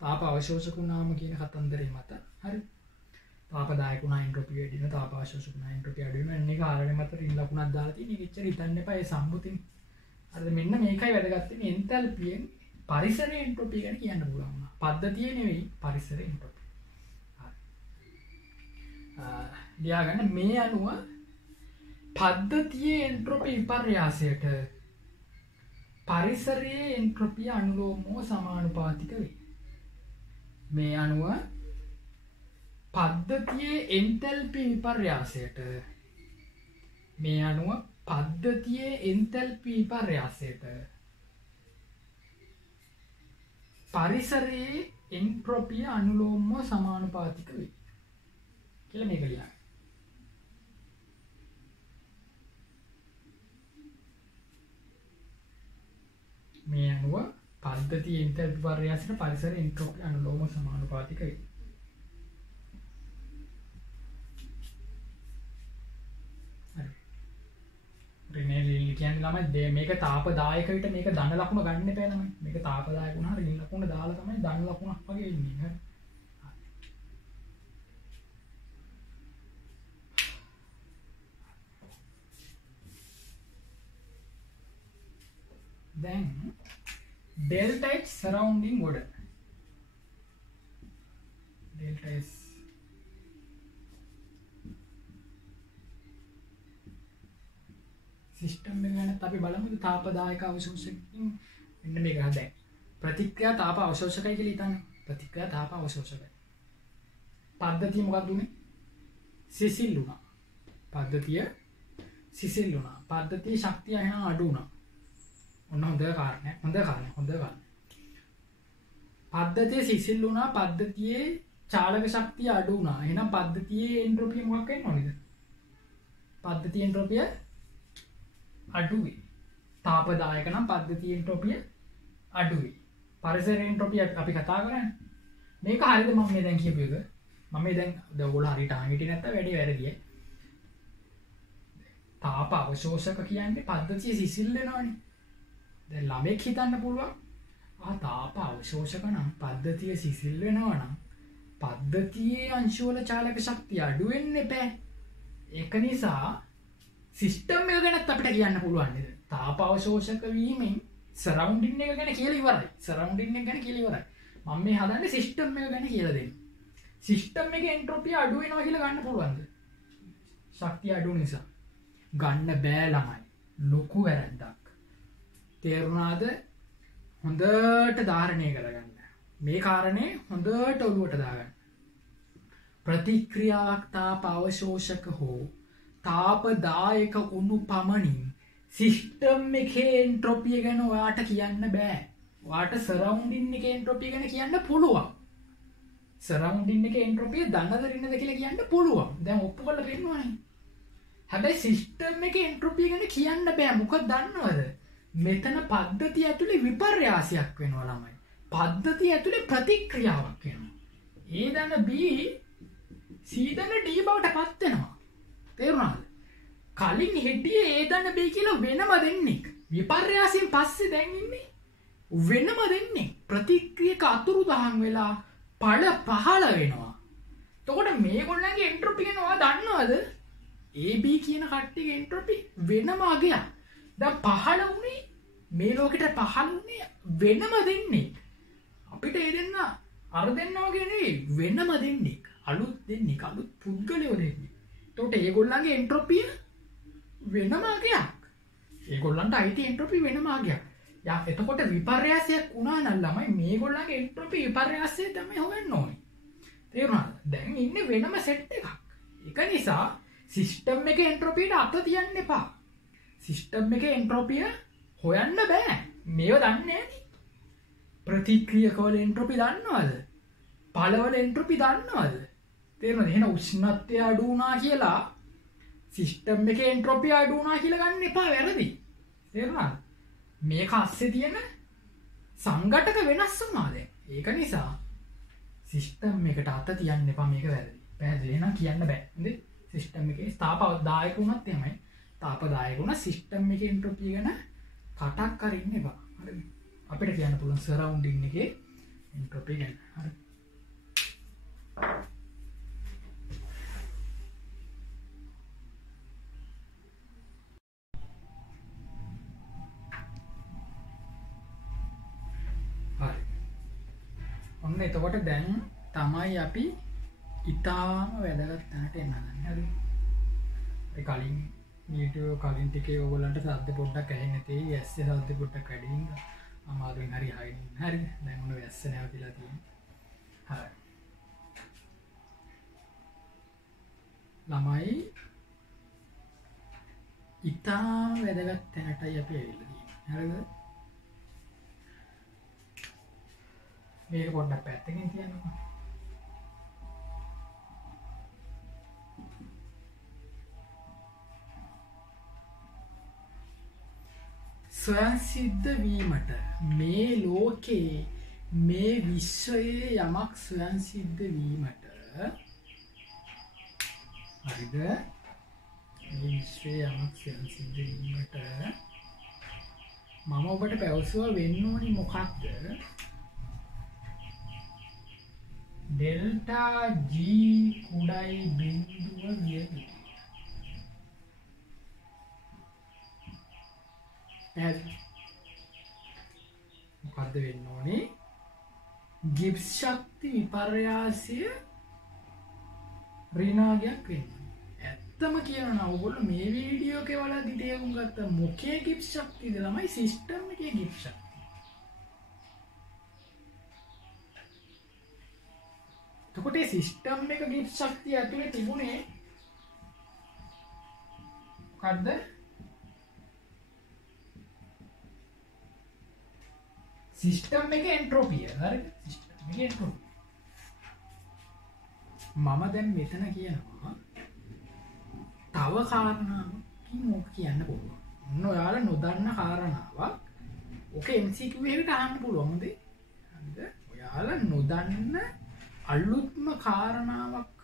තාප අවශෝෂක වුණාම කියන කතන්දරේ මත. හරි. තාපදායක වුණා එන්ට්‍රොපි වැඩි වෙනවා, තාප අවශෝෂක වුණා එන්ට්‍රොපි අඩු වෙනවා. එන්නේ කාරණේ මත රින් ලකුණක් දාලා තියෙන. ඒක එච්චර හිතන්න එපා. ඒ සම්මුතින්. හරිද? මෙන්න මේකයි වැදගත් වෙන්නේ එන්තැල්පියෙන් පරිසරයේ එන්ට්‍රොපි ගැන කියන්න පුළුවන්. පද්ධතිය නෙවෙයි පරිසරයේ එන්ට්‍රොපි. ලියාගන්න මේ අනුව පද්ධතියේ එන්ට්‍රොපි විපර්යාසයට පරිසරයේ එන්ට්‍රොපිය අනුලෝමව සමානුපාතික වේ. මේ අනුව පද්ධතියේ එන්තැල්පි විපර්යාසයට පරිසරයේ එන්ට්‍රොපිය අනුලෝමව සමානුපාතික වේ කියලා මේක ලියන්න. මේ අනුව පද්ධතියේ එන්තැල්පි විපර්යාසයට පරිසරයේ එන්ට්‍රොපිය අනුලෝමව සමානුපාතික වේ. රිනේලි කියන්නේ ළමයි මේක තාපදායක විට මේක ධන ලකුණ ගන්න එපා ළමයි. මේක තාපදායක වුණා රින් ලකුණ දාලා තමයි ධන ලකුණක් වගේ ඉන්නේ. හරි. Then delta H surrounding order. Delta S system එක ගැන අපි බලමු. තාපදායක අවශෝෂකකින් මෙන්න මේක හදයි. ප්‍රතික්‍රියා තාප අවශෝෂකයි කියලා හිතන්න. ප්‍රතික්‍රියා තාප අවශෝෂකයි. පද්ධතිය මොකක්ද උනේ? සිසිල් වුණා. පද්ධතිය සිසිල් වුණා. පද්ධතියේ ශක්තිය එහෙනම් අඩු වුණා. ඔන්න හොඳ කාරණයක්. පද්ධතිය සිසිල් වුණා. පද්ධතියේ චාලක ශක්තිය අඩු වුණා. එහෙනම් පද්ධතියේ එන්ට්‍රොපිය මොකක් වෙන්න ඕනේද? පද්ධතියේ එන්ට්‍රොපිය අඩුවේ. තාපදායක නම් පද්ධතියේ එන්ට්‍රොපිය අඩුවේ. පරිසරයේ එන්ට්‍රොපිය අපි කතා කරන්නේ. මේක හරියද මම මේ දැන් කියපු එක? මම මේ දැන් ඔයගොල්ලෝ හරියට අහන් හිටියේ නැත්තම් වැඩි වැරදියි. තාප අවශෝෂක කියන්නේ පද්ධතිය සිසිල් වෙනවනේ. දැන් ළමෙක් හිතන්න පුළුවන් තාප අවශෝෂක නම් පද්ධතිය සිසිල් වෙනවා නම් පද්ධතියේ අංශු වල චාලක ශක්තිය අඩු වෙන්න එපා. ඒක නිසා සිස්ටම් එක ගැනත් අපිට කියන්න පුළුවන් නේද? තාප අවශෝෂක වීමෙන් සරවුන්ඩින් එක ගැන කියලා ඉවරයි. සරවුන්ඩින් එක ගැන කියලා ඉවරයි. මම මේ හදන්නේ සිස්ටම් එක ගැන කියලා දෙන්න. සිස්ටම් එකේ එන්ට්‍රොපිය අඩු වෙනවා කියලා ගන්න පුළුවන්ද? ශක්තිය අඩු නිසා ගන්න බෑ ළමයි. ලොකු වැරද්දක්. තේරුණාද? හොඳට ධාරණය කරගන්න. මේ කාරණේ හොඳට ඔලුවට දාගන්න. ප්‍රතික්‍රියාවක් තාප අවශෝෂක හෝ තාපදායක උණු පමණින් සිස්ටම් එකේ එන්ට්‍රොපිය ගැන ඔයාට කියන්න බෑ. ඔයාට සරවුන්ඩින් එකේ එන්ට්‍රොපිය ගැන කියන්න පුළුවන්. සරවුන්ඩින් එකේ එන්ට්‍රොපිය දන්නද රින්නද කියලා කියන්න පුළුවන්. දැන් ඔප්පු කරලා පෙන්නවනේ. හැබැයි සිස්ටම් එකේ එන්ට්‍රොපිය ගැන කියන්න බෑ. මොකද දන්නවද? මෙතන පද්ධතිය ඇතුලේ විපර්යාසයක් වෙනවා ළමයි. පද්ධතිය ඇතුලේ ප්‍රතික්‍රියාවක් වෙනවා. A දන B C දන D බවට පත් වෙනවා. තේරුණාද? කලින් හිටියේ A දන B කියලා වෙනම දෙන්නෙක්. විපර්යාසයෙන් පස්සේ දැන් ඉන්නේ වෙනම දෙන්නෙක්. ප්‍රතික්‍රියක අතුරුදහන් වෙලා ඵල පහළ වෙනවා. එතකොට මේගොල්ලන්ගේ එන්ට්‍රොපි ගැන ඔයා දන්නවද? AB කියන කට්ටියගේ එන්ට්‍රොපි වෙනම අගයක්. දැන් පහළ වුණේ මේ ලෝකෙට පහළ වුණේ වෙනම දෙන්නෙක්. අපිට ඒ දෙන්න අර දෙන්න වගේ නෙවෙයි වෙනම දෙන්නෙක්. අලුත් දෙන්නෙක්. අලුත් පුද්ගලයෝ දෙන්නෙක්. එතකොට ඒගොල්ලන්ගේ එන්ට්‍රොපිය වෙනම අගයක්. ඒගොල්ලන්ට අයිති එන්ට්‍රොපි වෙනම අගයක්. එතකොට විපර්යාසයක් වුණා නම් ළමයි මේගොල්ලන්ගේ එන්ට්‍රොපි විපර්යාසය තමයි හොයන්න ඕනේ. තේරුණාද? දැන් ඉන්නේ වෙනම සෙට් එකක්. ඒක නිසා සිස්ටම් එකේ එන්ට්‍රොපියට අත තියන්න එපා. සිස්ටම් එකේ එන්ට්‍රොපිය හොයන්න බෑ. මේව දන්නේ නැහැනේ. ප්‍රතික්‍රියකවල එන්ට්‍රොපි දන්නවද? පළවල එන්ට්‍රොපි දන්නවද? තේරුණාද? එහෙනම් උෂ්ණත්වය අඩු වුණා කියලා සිස්ටම් එකේ එන්ට්‍රොපිය අඩු වුණා කියලා ගන්න එපා. වැරදි. තේරුණාද? මේක අස්සේ තියෙන සංඝටක වෙනස් වුණා දැන්. ඒක නිසා සිස්ටම් එකට අත තියන්න එපා. මේක වැරදි. පැහැදිලි එහෙනම් කියන්න බෑ. හරිද? සිස්ටම් එකේ තාපදායක වුණත් එහෙමයි. තාපදායක වුණා සිස්ටම් එකේ එන්ට්‍රොපිය ගැන කටක් කරින්න එපා. හරිද? අපිට කියන්න පුළුවන් සරවුන්ඩින් එකේ එන්ට්‍රොපිය ගැන. හරි. ඔන්න එතකොට දැන් තමයි අපි ඉතාම වැදගත් තැනට එන්න හදන්නේ. හරි. ඒ කලින් YouTube කලින් ටිකේ ඕගොල්ලන්ට සද්ද පොඩ්ඩක් ඇහෙන්නේ නැතේ. ඇස්සේ සද්ද පොඩ්ඩක් වැඩි වෙනවා. අමාරුවෙන් හරි ආවෙන. හරි. දැන් ඔන්න වැස්ස නැවතිලා තියෙනවා. හරි. ළමයි ඉතාම වැදගත් තැනටයි අපි ඇවිල්ලා තියෙන්නේ. හරිද? මේක පොඩ්ඩක් පැත්තකින් තියන්නකෝ. ස්වයං සිද්ධ වීමට මේ ලෝකේ මේ විශ්වයේ යමක් ස්වයං සිද්ධ වීමට හරිද? මේ විශ්වයේ යමක් ස්වයං සිද්ධ වීමට මම ඔබට පැවසුවා වෙන්න ඕනි මොකක්ද? ඩෙල්ටා G කුඩයි බිඳුව විය යුතුයි. මොකද්ද වෙන්න ඕනේ? ගිබ්ස් ශක්ති විපර්යාසය ඍණාගයක් වෙන්න ඕනේ. ඇත්තම කියනවා ඔයගොල්ලෝ මේ වීඩියෝ එකේ වලදී තේරුම් ගත්ත මොකේ ගිබ්ස් ශක්තියද ළමයි? සිස්ටම් එකේ ගිබ්ස් ශක්තිය. එතකොට මේ සිස්ටම් එක ගිබ්ස් ශක්තිය ඇතුලේ තිබුණේ මොකද්ද? සිස්ටම් එකේ එන්ට්‍රොපිය. හරිද? සිස්ටම් එකේ එන්ට්‍රොපිය. මම දැන් මෙතන කියනවා තව කාරණාවකින් ඕක කියන්න පුළුවන්. ඔන්න ඔයාලා නොදන්න කාරණාවක් ඕක MCQ එකකට අහන්න පුළුවන් නේද? හරිද? ඔයාලා නොදන්න අලුත්ම කාරණාවක්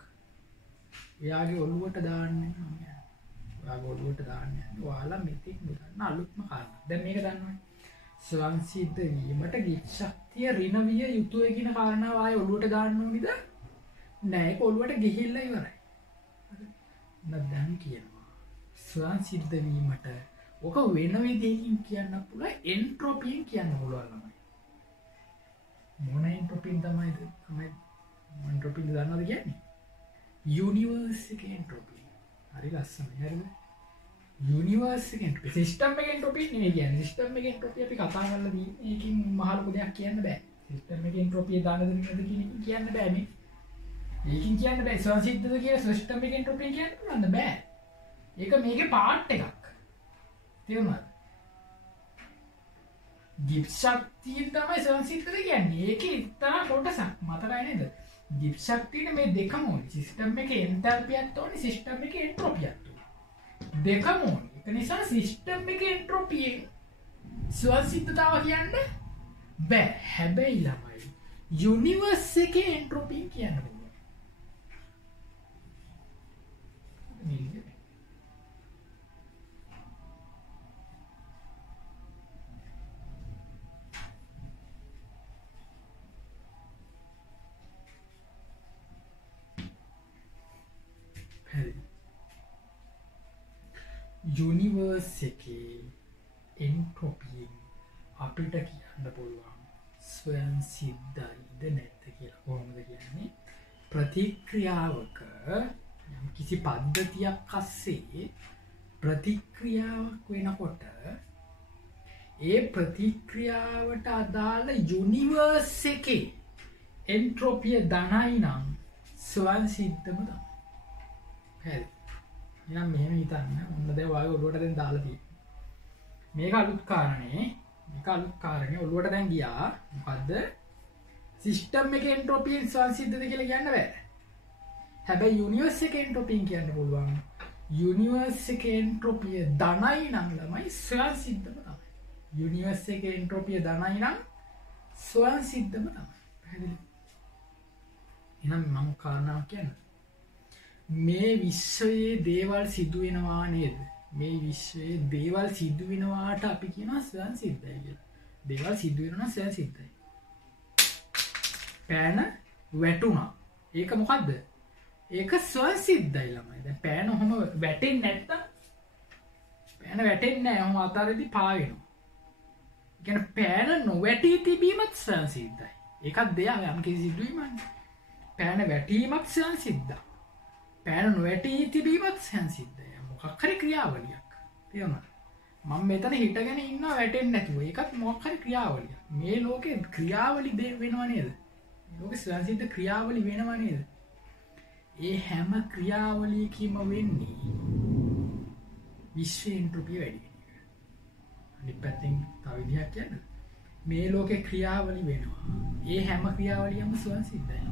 ඔයාගේ ඔළුවට දාන්නේ මම. ඔයාගේ ඔළුවට දාන්නේ. ඔයාලා මෙතෙක් නොදන්න අලුත්ම කාරණා. දැන් මේක දන්නවනේ. ස්වයං සිද්ධ වීමට ගිබ්ස් ශක්තිය ඍණ විය යුතුය කියන කාරණාව ආයේ ඔළුවට දාන්න ඕනිද? නෑ ඒක ඔළුවට ගිහිල්ලා ඉවරයි. හරි. දැන් කියනවා ස්වයං සිද්ධ වීමට ඔක වෙන විදිහකින් කියන්න පුළුවන් එන්ට්‍රොපියෙන් කියන්න පුළුවන් ළමයි. මොන එන්ට්‍රොපියෙන් තමයි එන්ට්‍රොපිය දන්නවද කියන්නේ? යුනිවර්ස් එකේ එන්ට්‍රොපිය. හරි ලස්සනයි. හරිද? යුනිවර්ස් එකේ එන්ට්‍රොපිය. සිස්ටම් එකේ එන්ට්‍රොපිය නෙවෙයි කියන්නේ. සිස්ටම් එකේ එන්ට්‍රොපිය අපි කතා කරලා දී මේකකින් මහ ලොකු දෙයක් කියන්න බෑ. සිස්ටම් එකේ එන්ට්‍රොපිය දානද නෙමෙයිද කියන්න බෑ මේ. මේකකින් කියන්න බෑ. ස්වයං සිද්ධද කියලා සිස්ටම් එකේ එන්ට්‍රොපිය කියන්න පුළුවන්ද? බෑ. ඒක මේකේ පාර්ට් එකක්. තේරුණාද? ගිබ්ස් ශක්තිය තමයි ස්වයං සිද්ධද කියන්නේ. ඒකේ ඉතන කොටසක් මතකයි නේද? ගිබ්ස් ශක්තියේ මේ දෙකම ඕනේ. සිස්ටම් එකේ එන්තල්පියක් ඕනේ, සිස්ටම් එකේ එන්ට්‍රොපියක් ඕනේ. දෙකම ඕනේ. ඒක නිසා සිස්ටම් එකේ එන්ට්‍රොපියෙන් ස්වයං සිද්ධතාව කියන්නේ බෑ. හැබැයි ළමයි යුනිවර්ස් එකේ එන්ට්‍රොපිය කියන්න පුළුවන්. යුනිවර්ස් එකේ එන්ට්‍රොපියෙන් අපිට කියන්න පුළුවන් ස්වයං සිද්ධයිද නැද්ද කියලා. කොහොමද කියන්නේ? ප්‍රතික්‍රියාවක යම් කිසි පද්ධතියක් අස්සේ ප්‍රතික්‍රියාවක් වෙනකොට ඒ ප්‍රතික්‍රියාවට අදාළ යුනිවර්ස් එකේ එන්ට්‍රොපිය ධනයි නම් ස්වයන් සිද්ධම තමයි. හරි. එහෙනම් මෙහෙම හිතන්න. ඔන්න දැන් ඔයාගේ ඔළුවට දැන් දාලා තියෙනවා. මේක අලුත් කාරණේ ඔළුවට දැන් ගියා. මොකද්ද? සිස්ටම් එකේ එන්ට්‍රොපියෙන් ස්වයන් සිද්ධද කියලා කියන්න බෑ. හැබැයි යුනිවර්ස් එකේ එන්ට්‍රොපියෙන් කියන්න පුළුවන්. යුනිවර්ස් එකේ එන්ට්‍රොපිය ධනයි නම් ළමයි ස්වයන් සිද්ධම තමයි. යුනිවර්ස් එකේ එන්ට්‍රොපිය ධනයි නම් ස්වයන් සිද්ධම තමයි. පැහැදිලි? එහෙනම් මම කාරණාවක් කියන්න. මේ විශ්වයේ දේවල් සිදු වෙනවා නේද? මේ විශ්වයේ දේවල් සිදු වෙනවාට අපි කියනවා ස්වයන් සිද්ධයි කියලා. දේවල් සිදු වෙනවා නම් ස්වයන් සිද්ධයි. පෑන වැටුණා. ඒක මොකද්ද? ඒක ස්වයන් සිද්ධයි ළමයි. දැන් පෑන ඔහම වැටෙන්නේ නැත්තම් පෑන වැටෙන්නේ නැහැ. ඔහම අතරේදී පාවෙනවා. ඒ කියන්නේ පෑන නොවැටී තිබීමත් ස්වයන් සිද්ධයි. ඒකත් දෙයක් යම් කිසි සිදුවීමක්. පෑන වැටීමත් ස්වයන් සිද්ධයි. පෑන නොවැටී තිබීමත් ස්වයන් සිද්ධයි. මොකක් හරි ක්‍රියාවලියක්. තේරුණාද? මම මෙතන හිටගෙන ඉන්නවා වැටෙන්නේ නැතුව. ඒකත් මොකක් හරි ක්‍රියාවලියක්. මේ ලෝකේ ක්‍රියාවලි වෙනව නේද? මේ ලෝකේ ස්වයන් සිද්ධ ක්‍රියාවලි වෙනව නේද? ඒ හැම ක්‍රියාවලියකම වෙන්නේ විශ්ව එන්ට්‍රොපිය වැඩි වෙන එක. අනිත් පැත්තෙන් තව විදිහක් කියන්න. මේ ලෝකේ ක්‍රියාවලි වෙනවා. ඒ හැම ක්‍රියාවලියම ස්වයන් සිද්ධයි.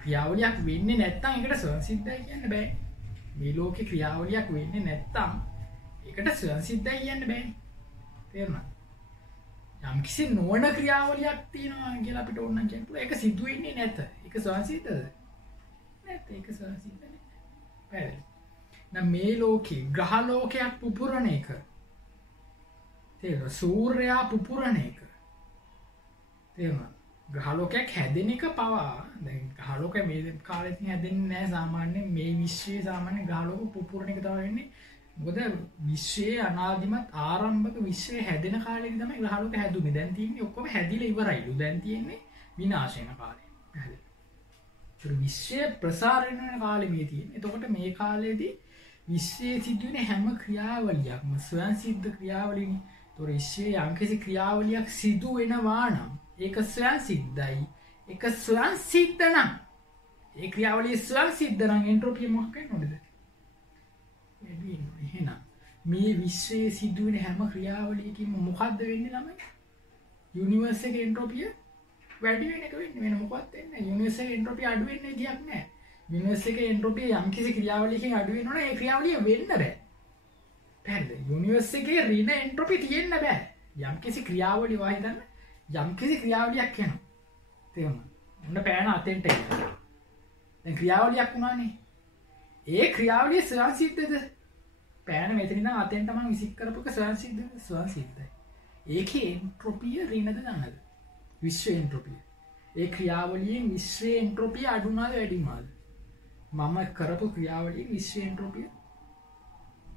ක්‍රියාවලියක් වෙන්නේ නැත්තම් ඒකට ස්වයන් සිද්ධයි කියන්න බෑ. මේ ලෝකේ ක්‍රියාවලියක් වෙන්නේ නැත්තම් ඒකට ස්වයන් සිද්ධයි කියන්න බෑනේ. තේරුණාද? යම් කිසි නොවන ක්‍රියාවලියක් තියෙනවා කියලා අපිට ඕන කියන්න පුළුවන්. ඒක සිදු වෙන්නේ නැත. ඒක ස්වයන් සිද්ධද? නැත්. ඒක ස්වයන් සිද්ධ නෑ. පැහැදිලි. නම් මේ ලෝකේ ග්‍රහ ලෝකයක් පුපුරන එක. තේරුණා? සූර්යයා පුපුරන එක. තේරුණාද? ග්‍රහ ලෝකයක් හැදෙන එක පවා දැන් ග්‍රහ ලෝකය මේ කාලෙත් හැදෙන්නේ නැහැ සාමාන්‍යයෙන්. මේ විශ්වයේ සාමාන්‍ය ග්‍රහ ලෝක පුපුරන එක තමයි වෙන්නේ. මොකද විශ්වයේ අනාදිමත් ආරම්භක විශ්වයේ හැදෙන කාලෙදි තමයි ග්‍රහ ලෝක හැදුනේ. දැන් තියෙන්නේ ඔක්කොම හැදිලා ඉවරයිලු. දැන් තියෙන්නේ විනාශ වෙන කාලේ. හරිද? ඒ විශ්වයේ ප්‍රසාරණය වෙන කාලෙ මේ තියෙන්නේ. එතකොට මේ කාලෙදී විශ්වයේ සිදුවෙන හැම ක්‍රියාවලියක්ම ස්වයන් සිද්ධ ක්‍රියාවලියනේ. ඒතොර විශ්වයේ යම්කිසි ක්‍රියාවලියක් සිදු වෙනවා නම් ඒක ස්වයන් සිද්ධයි. ඒක ස්වයන් සිද්ධ නම් ඒ ක්‍රියාවලිය ස්වයන් සිද්ධ නම් එන්ට්‍රොපිය මොකක් වෙනවද? වැඩි වෙනවා. එහෙනම් මේ විශ්වයේ සිදුවෙන හැම ක්‍රියාවලියකින්ම මොකද්ද වෙන්නේ ළමයි? යුනිවර්ස් එකේ එන්ට්‍රොපිය වැඩි වෙන එක වෙන්නේ. වෙන මොකක්ද වෙන්නේ? යුනිවර්ස් එකේ එන්ට්‍රොපිය අඩු වෙන්නේ විදියක් නැහැ. යුනිවර්ස් එකේ එන්ට්‍රොපිය යම්කිසි ක්‍රියාවලියකින් අඩු වෙනවනේ ඒ ක්‍රියාවලිය වෙන්න බෑ. පැහැදිලිද? යුනිවර්ස් එකේ ඍණ එන්ට්‍රොපිය තියෙන්න බෑ. යම්කිසි ක්‍රියාවලිය වා හිතන්න යම්කිසි ක්‍රියාවලියක් වෙනවා. තේරුණාද? මොන පෑන අතෙන්ට එනවා. දැන් ක්‍රියාවලියක් වුණානේ. ඒ ක්‍රියාවලිය ස්වයන් සිද්ධද? පෑන මෙතන ඉඳන් අතෙන්ට මම විසික් කරපුවක ස්වයන් සිද්ධද? ස්වයන් සිද්ධයි. ඒකේ එන්ට්‍රොපිය ඍණද ධනද? විශ්ව එන්ට්‍රොපිය. ඒ ක්‍රියාවලියෙන් විශ්ව එන්ට්‍රොපිය අඩු වුණාද වැඩි වුණාද? මම කරපු ක්‍රියාවලියෙන් විශ්ව එන්ට්‍රොපිය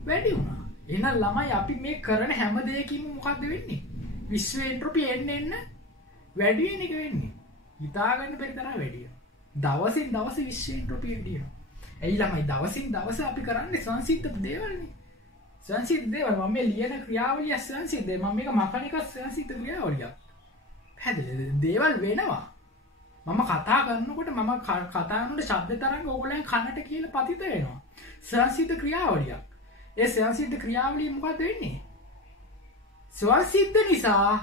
වැඩි වුණා. එහෙනම් ළමයි අපි මේ කරන හැම දෙයකින්ම මොකද්ද වෙන්නේ? විශ්ව එන්ට්‍රොපිය එන්න වැඩි වෙන එක වෙන්නේ. හිතා ගන්න බැරි තරම් වැඩි වෙනවා. දවසින් දවස විශ්ව එන්ට්‍රොපිය වැඩි වෙනවා. එයි ළමයි දවසින් දවස අපි කරන්නේ සංසිද්ධ දේවල්නේ. සංසිද්ධ දේවල් මම මේ ලියන ක්‍රියාවලිය සංසිද්ධ. මම මේක මකන එක සංසිද්ධ ක්‍රියාවලියක්. පැහැදිලිද? දේවල් වෙනවා. මම කතා කරනකොට මම කතා කරනකොට ශබ්ද තරංග ඕගොල්ලන් කනට කියලා පතිත වෙනවා. සංසිද්ධ ක්‍රියාවලියක්. ඒ සංසිද්ධ ක්‍රියාවලිය මොකද්ද වෙන්නේ? ස්වසිද්ධ නිසා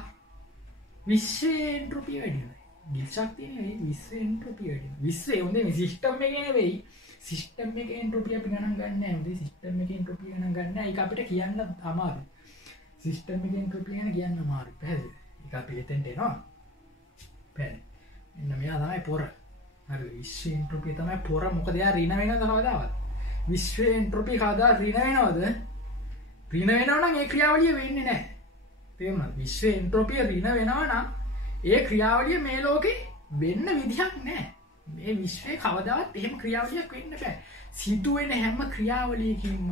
විශ්ව එන්ට්‍රොපිය වැඩි වෙනවා. ගිල්ෂක් තියෙන විශ්ව එන්ට්‍රොපිය වැඩි වෙනවා. විශ්වයේ හොඳේ මේ සිස්ටම් එකේ නෙවෙයි. සිස්ටම් එකේ එන්ට්‍රොපිය අපි ගණන් ගන්න නැහැ. හොඳේ සිස්ටම් එකේ එන්ට්‍රොපිය ගණන් ගන්න නැහැ. ඒක අපිට කියන්න අමාරුයි. සිස්ටම් එකේ එන්ට්‍රොපිය ගැන කියන්න අමාරුයි. පැහැදිලිද? ඒක අපි එතෙන්ට එනවා. පැහැදිලි. එන්න මෙයා තමයි පොර. හරි විශ්ව එන්ට්‍රොපිය තමයි පොර. මොකද එයා ඍණ වෙනවද කවදාවත්? විශ්ව එන්ට්‍රොපිය කවදා ඍණ වෙනවද? ඍණ වෙනව නම් ඒ ක්‍රියාවලිය වෙන්නේ නැහැ. තේරුණාද? විශ්ව එන්ට්‍රොපිය ඍණ වෙනවා නම් ඒ ක්‍රියාවලිය මේ ලෝකේ වෙන්න විදිහක් නැහැ. මේ විශ්වයේ කවදාවත් එහෙම ක්‍රියාවලියක් වෙන්න බෑ. සිදු වෙන හැම ක්‍රියාවලියකින්ම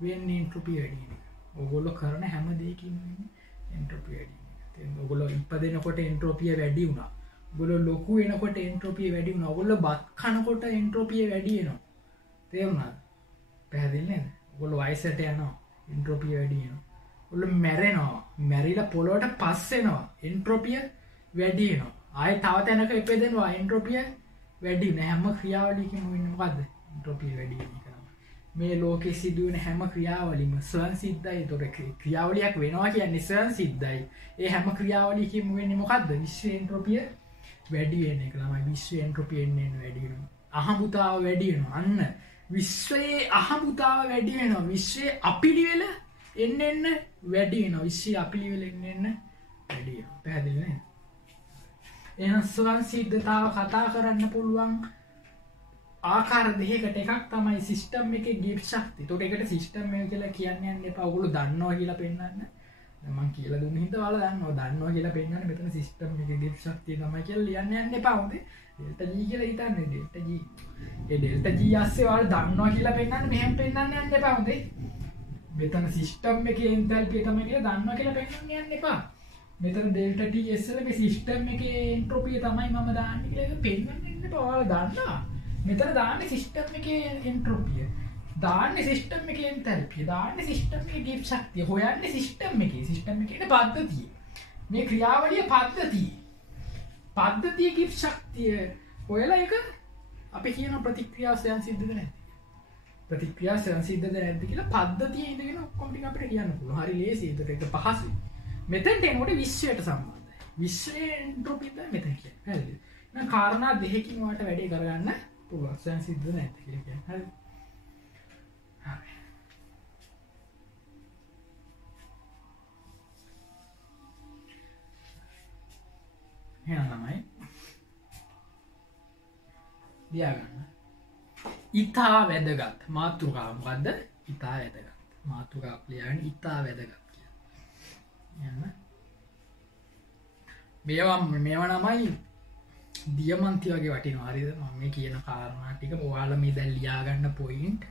වෙන්නේ එන්ට්‍රොපිය වැඩි වෙන එක. ඕගොල්ලෝ කරන හැම දෙයකින්ම වෙන්නේ එන්ට්‍රොපිය වැඩි වෙන එක. තේරුණාද? ඕගොල්ලෝ ඉපදෙනකොට එන්ට්‍රොපිය වැඩි වුණා. ඕගොල්ලෝ ලොකු වෙනකොට එන්ට්‍රොපිය වැඩි වුණා. ඕගොල්ලෝ බත් කනකොට එන්ට්‍රොපිය වැඩි වෙනවා. තේරුණාද? පැහැදිලි නේද? ඔයගොල්ලෝ වයසට යනවා එන්ට්‍රොපිය වැඩි වෙනවා. ඔයගොල්ලෝ මැරෙනවා. මැරිලා පොළොවට පස් වෙනවා. එන්ට්‍රොපිය වැඩි වෙනවා. ආයෙ තව තැනක ඉපදෙනවා. එන්ට්‍රොපිය වැඩි වෙන හැම ක්‍රියාවලියකින්ම වෙන්නේ මොකද්ද? එන්ට්‍රොපිය වැඩි වෙන එක. මේ ලෝකෙ සිදුවෙන හැම ක්‍රියාවලියම ස්වයන් සිද්ධයි. ඒතකොට ක්‍රියාවලියක් වෙනවා කියන්නේ ස්වයන් සිද්ධයි. ඒ හැම ක්‍රියාවලියකින්ම වෙන්නේ මොකද්ද? විශ්ව එන්ට්‍රොපිය වැඩි වෙන එක. ළමයි විශ්ව එන්ට්‍රොපිය එන්නේ වැඩි වෙනවා. අහඹුතාව වැඩි වෙනවා. අන්න විශ්වයේ අහඹුතාව වැඩි වෙනවා. විශ්වයේ අපිලිවෙල එන්න වැඩි වෙනවා. විශ්වයේ අපිලිවෙල එන්න වැඩි වෙනවා. පැහැදිලි නේද? එහෙනම් ස්වයන් සිද්ධතාව කතා කරන්න පුළුවන් ආකාර දෙකකට එකක් තමයි සිස්ටම් එකේ ගිප් ශක්තිය. ඒකට ඒකට සිස්ටම් එක කියලා කියන්නේ යන්න එපා. ඔයගොල්ලෝ දන්නවා කියලා පෙන්නන්න. දැන් මම කියලා දුන්න හින්දා ඔයාලා දන්නවා කියලා පෙන්නන්න මෙතන සිස්ටම් එකේ ගිප් ශක්තිය තමයි කියලා ලියන්න යන්න එපා. හොඳේ. ඩෙල්ටා G කියලා හිතන්නේ ඩෙල්ටා G. ඒ ඩෙල්ටා G ඇස්සේ ඔයාලා දන්නවා කියලා පෙන්නන්න මෙහෙම පෙන්නන්න යන්න එපා. හොඳේ. මෙතන සිස්ටම් එකේ එන්තල්පිය තමයි කියලා දන්නවා කියලා පෙන්නන්න යන්න එපා. මෙතන ඩෙල්ටා T S වල මේ සිස්ටම් එකේ එන්ට්‍රොපිය තමයි මම දාන්නේ කියලා ඒක පෙන්නන්න යන්න එපා. ඔයාලා දන්නවා. මෙතන දාන්නේ සිස්ටම් එකේ එන්ට්‍රොපිය. දාන්නේ සිස්ටම් එකේ එන්තල්පිය. දාන්නේ සිස්ටම් එකේ ගිප් ශක්තිය. හොයන්නේ සිස්ටම් එකේ පද්ධතිය. මේ ක්‍රියාවලිය පද්ධතිය. පද්ධතිය ගිප් ශක්තිය. හොයලා ඒක අපි කියන ප්‍රතික්‍රියා ස්වයන් සිද්ධද නැද්ද? ප්‍රතික්‍රියා ස්වයන් සිද්ධද නැද්ද කියලා පද්ධතියේ ඉඳගෙන ඔක්කොම ටික අපිට කියන්න පුළුවන්. හරි ලේසියි. ඒකට ඒක පහසුයි. මෙතෙන්ට එනකොට විශ්වයට සම්බන්ධයි. විශ්වයේ එන්ට්‍රොපිය තමයි මෙතන කියන්නේ. හරිද? එහෙනම් කාරණා දෙකකින් ඔයාලට වැඩේ කරගන්න පුළුවන්. ස්වයන් සිද්ධ නැද්ද කියලා කියන්නේ. හරිද? හරි. එහෙනම් තමයි දියාගන්න. ඊතා වැදගත් මාතෘකාව මොකද්ද? ඊතා වැදගත්. මාතෘකාව ලියන්න ඊතා වැදගත් කියලා. යන්න. මේවා තමයි දියමන්ති වගේ වටිනවා. හරිද? මම මේ කියන කාරණා ටික ඔයාලා මේ දැන් ලියා ගන්න පොයින්ට්.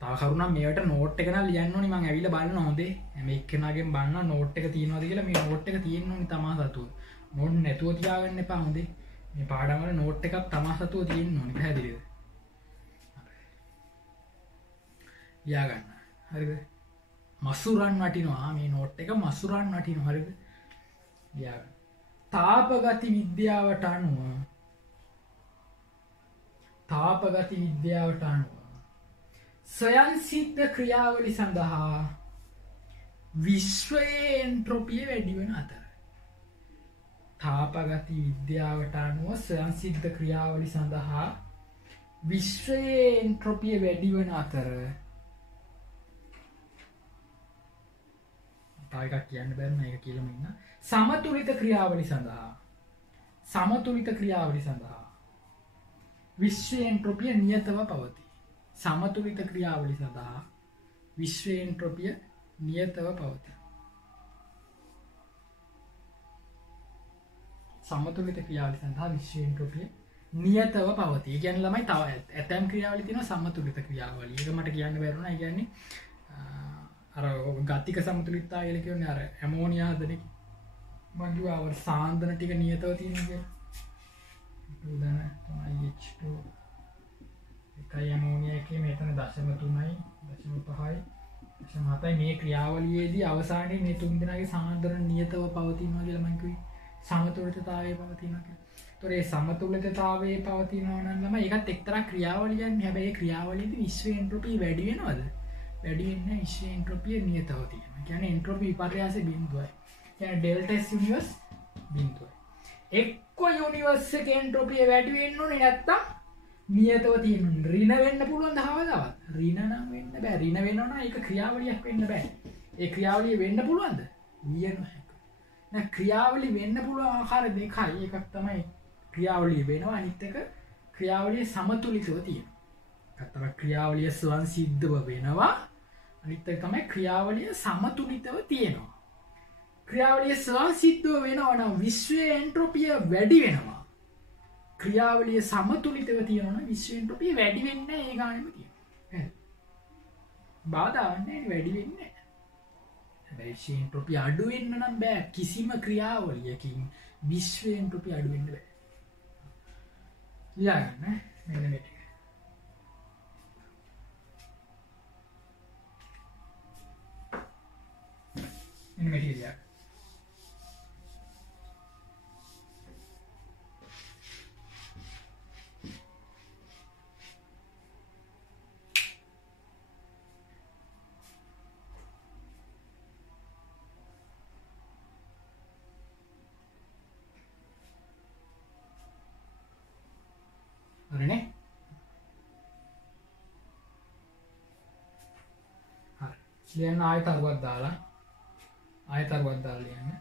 තව කරුණා මේවට නෝට් එක නම් ලියන්න ඕනි. මම ඇවිල්ලා බලන්න හොඳේ. හැම එක්කෙනාගෙන් බලන්න නෝට් එක තියෙනවද කියලා. මේ නෝට් එක තියෙන්න ඕනි තමා සතුව. නෝට් නැතුව තියාගන්න එපා හොඳේ. මේ පාඩම් වල නෝට් එකක් තමා සතුව තියෙන්න ඕනි. පැහැදිලිද? ලියා ගන්න. හරිද? මසුරන් වටිනවා. මේ නෝට් එක මසුරන් වටිනවා. හරිද? ලියා ගන්න. තාපගති විද්‍යාවට අනුව ස්වයන් සිද්ධ ක්‍රියාවලි සඳහා විශ්වයේ එන්ට්‍රොපිය වැඩි වෙන අතර තාපගති විද්‍යාවට අනුව ස්වයන් සිද්ධ ක්‍රියාවලි සඳහා විශ්වයේ එන්ට්‍රොපිය වැඩි වෙන අතර තව එකක් කියන්න බැරි නේද කියලාම ඉන්න සමතුලිත ක්‍රියාවලි සඳහා විශ්වයේ එන්ට්‍රොපිය නියතව පවතී. සමතුලිත ක්‍රියාවලි සඳහා විශ්වයේ එන්ට්‍රොපිය නියතව පවතී. සමතුලිත ක්‍රියාවලි සඳහා විශ්වයේ එන්ට්‍රොපිය නියතව පවතී. ඒ කියන්නේ ළමයි තව ඇතම් ක්‍රියාවලි තියෙනවා සමතුලිත ක්‍රියාවලි. ඒක මට කියන්න බැරුණා. ඒ කියන්නේ අර ගතික සමතුලිතතාවය කියලා කියන්නේ අර ඇමෝනියා හදන එක. මම කිව්වා අවර සාන්ද්‍රණ ටික නියතව තියෙනවා කියලා. උදාහරණ H2 එකයි ඇමෝනියා එකේ මෙතන 0.3යි 0.5යි 0.7යි මේ ක්‍රියාවලියේදී අවසානයේ මේ තුන් දෙනාගේ සාන්ද්‍රණ නියතව පවතිනවා කියලා මම කිව්වේ. සමතුලිතතාවයේ පවතිනවා කියලා. ඒතොර ඒ සමතුලිතතාවයේ පවතිනවා නම් ළමයි ඒකත් එක්තරා ක්‍රියාවලියක්. හැබැයි ඒ ක්‍රියාවලියේදී විශ්ව එන්ට්‍රොපි වැඩි වෙනවද? වැඩි වෙන්නේ විශ්ව එන්ට්‍රොපිය නියතව තියෙනවා. ඒ කියන්නේ එන්ට්‍රොපි විපර්යාසය බිඳුවයි. කියන්නේ ඩෙල්ටා S යුනිවර්ස් බිඳුවයි. එක්ක යුනිවර්ස් එකේ එන්ට්‍රොපිය වැඩි වෙන්න ඕනේ නැත්තම් නියතව තියෙන්න ඕනේ. ඍණ වෙන්න පුළුවන් දහවදාවත්. ඍණ නම් වෙන්න බෑ. ඍණ වෙනවා නම් ඒක ක්‍රියාවලියක් වෙන්න බෑ. ඒ ක්‍රියාවලිය වෙන්න පුළුවන්ද? විය නොහැක. දැන් ක්‍රියාවලිය වෙන්න පුළුවන් ආකාර දෙකයි. එකක් තමයි ක්‍රියාවලිය වෙනවා. අනිත් එක ක්‍රියාවලිය සමතුලිතව තියෙනවා. අතර ක්‍රියාවලිය ස්වයන් සිද්ධව වෙනවා. අනිත් එක තමයි ක්‍රියාවලිය සමතුලිතව තියෙනවා. ක්‍රියාවලිය ස්වයන් සිද්ධව වෙනවා නම් විශ්වයේ එන්ට්‍රොපිය වැඩි වෙනවා. ක්‍රියාවලිය සමතුලිතව තියෙනවා නම් විශ්ව එන්ට්‍රොපිය වැඩි වෙන්නේ නැහැ. ඒ ගානෙම තියෙනවා. බාධාවක් නැහැ වැඩි වෙන්නේ නැහැ. හැබැයි විශ්ව එන්ට්‍රොපිය අඩු වෙන්න නම් බෑ. කිසිම ක්‍රියාවලියකින් විශ්ව එන්ට්‍රොපිය අඩු වෙන්න බෑ. ලියන්න මෙන්න මේක. ලියන්න ආයෙත් අරුවක් දාලා ලියන්න.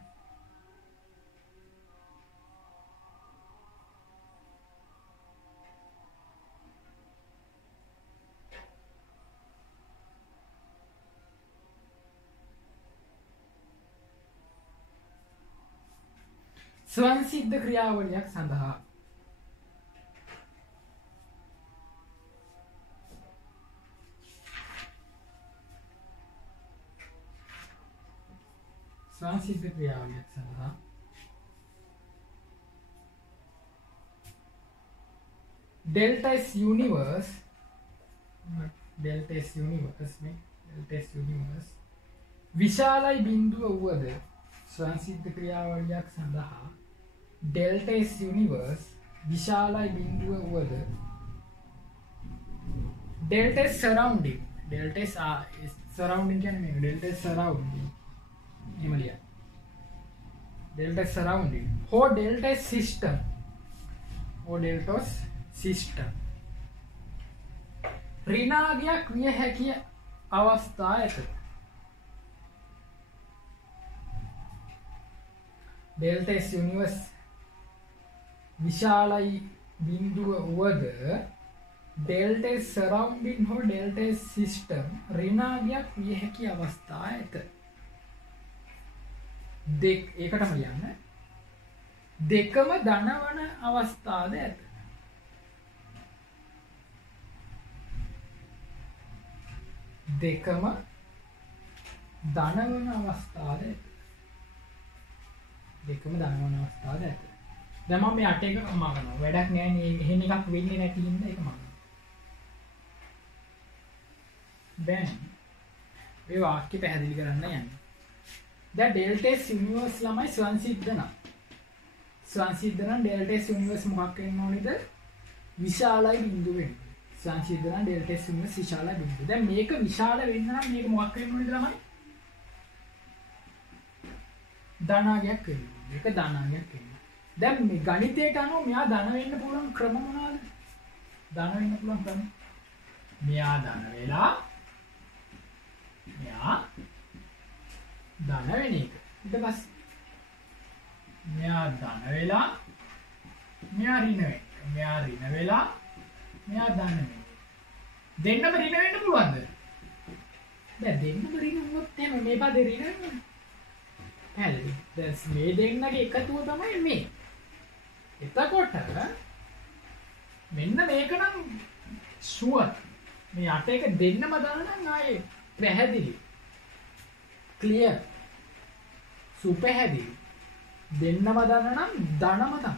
ස්වයංසිද්ධ ක්‍රියාවලියක් සඳහා ස්වයංසිද්ධ ක්‍රියාවලියක් සඳහා delta S universe විශාලයි බිඳුව වුවද ස්වයංසිද්ධ ක්‍රියාවලියක් සඳහා delta S universe විශාලයි බිඳුව වුවද delta S surrounding කියන්නේ මේක delta S surrounding එහෙම ලියන්න. delta S surrounding or delta S system ඍණාගයක් විය හැකි අවස්ථා ඇත. delta S universe විශාලයි බිඳුව වුවද delta S surrounding හෝ delta S system ඍණාගයක් විය හැකි අවස්ථා ඇත. ඒකටම ලියන්න. දෙකම ධනවන අවස්ථාද ඇත. දෙකම ධනවන අවස්ථාද ඇත. දැන් මම මේ 8 එක මගනවා. වැඩක් නෑ නේ. එහෙම එකක් වෙන්නේ නැති හින්දා ඒක මගනවා. දැන් මේ වාක්‍ය පැහැදිලි කරන්න යන්නේ. දැන් delta S universe ළමයි ස්වයංසිද්ධ නම් delta S universe මොකක් වෙන්න ඕනේද? විශාලයි බිඳුව වෙන්න. ස්වයංසිද්ධ නම් delta S universe විශාලයි බිඳුව. දැන් මේක විශාල වෙන්න නම් මේක මොකක් වෙන්න ඕනේද ළමයි? ධනාගයක් වෙන්න. මේක ධනාගයක් වෙන්න. දැන් මේ ගණිතයට අනුව මෙයා ධන වෙන්න පුළුවන් ක්‍රම මොනවාද? ධන වෙන්න පුළුවන් ක්‍රම. මෙයා ධන වෙලා මෙයා ධන වෙන එක. ඊට පස්සේ මෙයා ධන වෙලා මෙයා ඍණ වෙන. මෙයා ඍණ වෙලා මෙයා ධන වෙන. දෙන්නම ඍණ වෙන්න පුළුවන්ද? දැන් දෙන්නම ඍණ වුණොත් එහෙම මේ පදේ ඍණ වෙනවා. හරි. දැන් මේ දෙන්නගේ එකතුව තමයි මේ. එතකොට මෙන්න මේක නම් ෂුවර්. මේ 8 එක දෙන්නම දාන නම් ආයේ පැහැදිලි. ක්ලියර්. සුපැහැදිලි. දෙන්නම දාන නම් ධනම තමයි.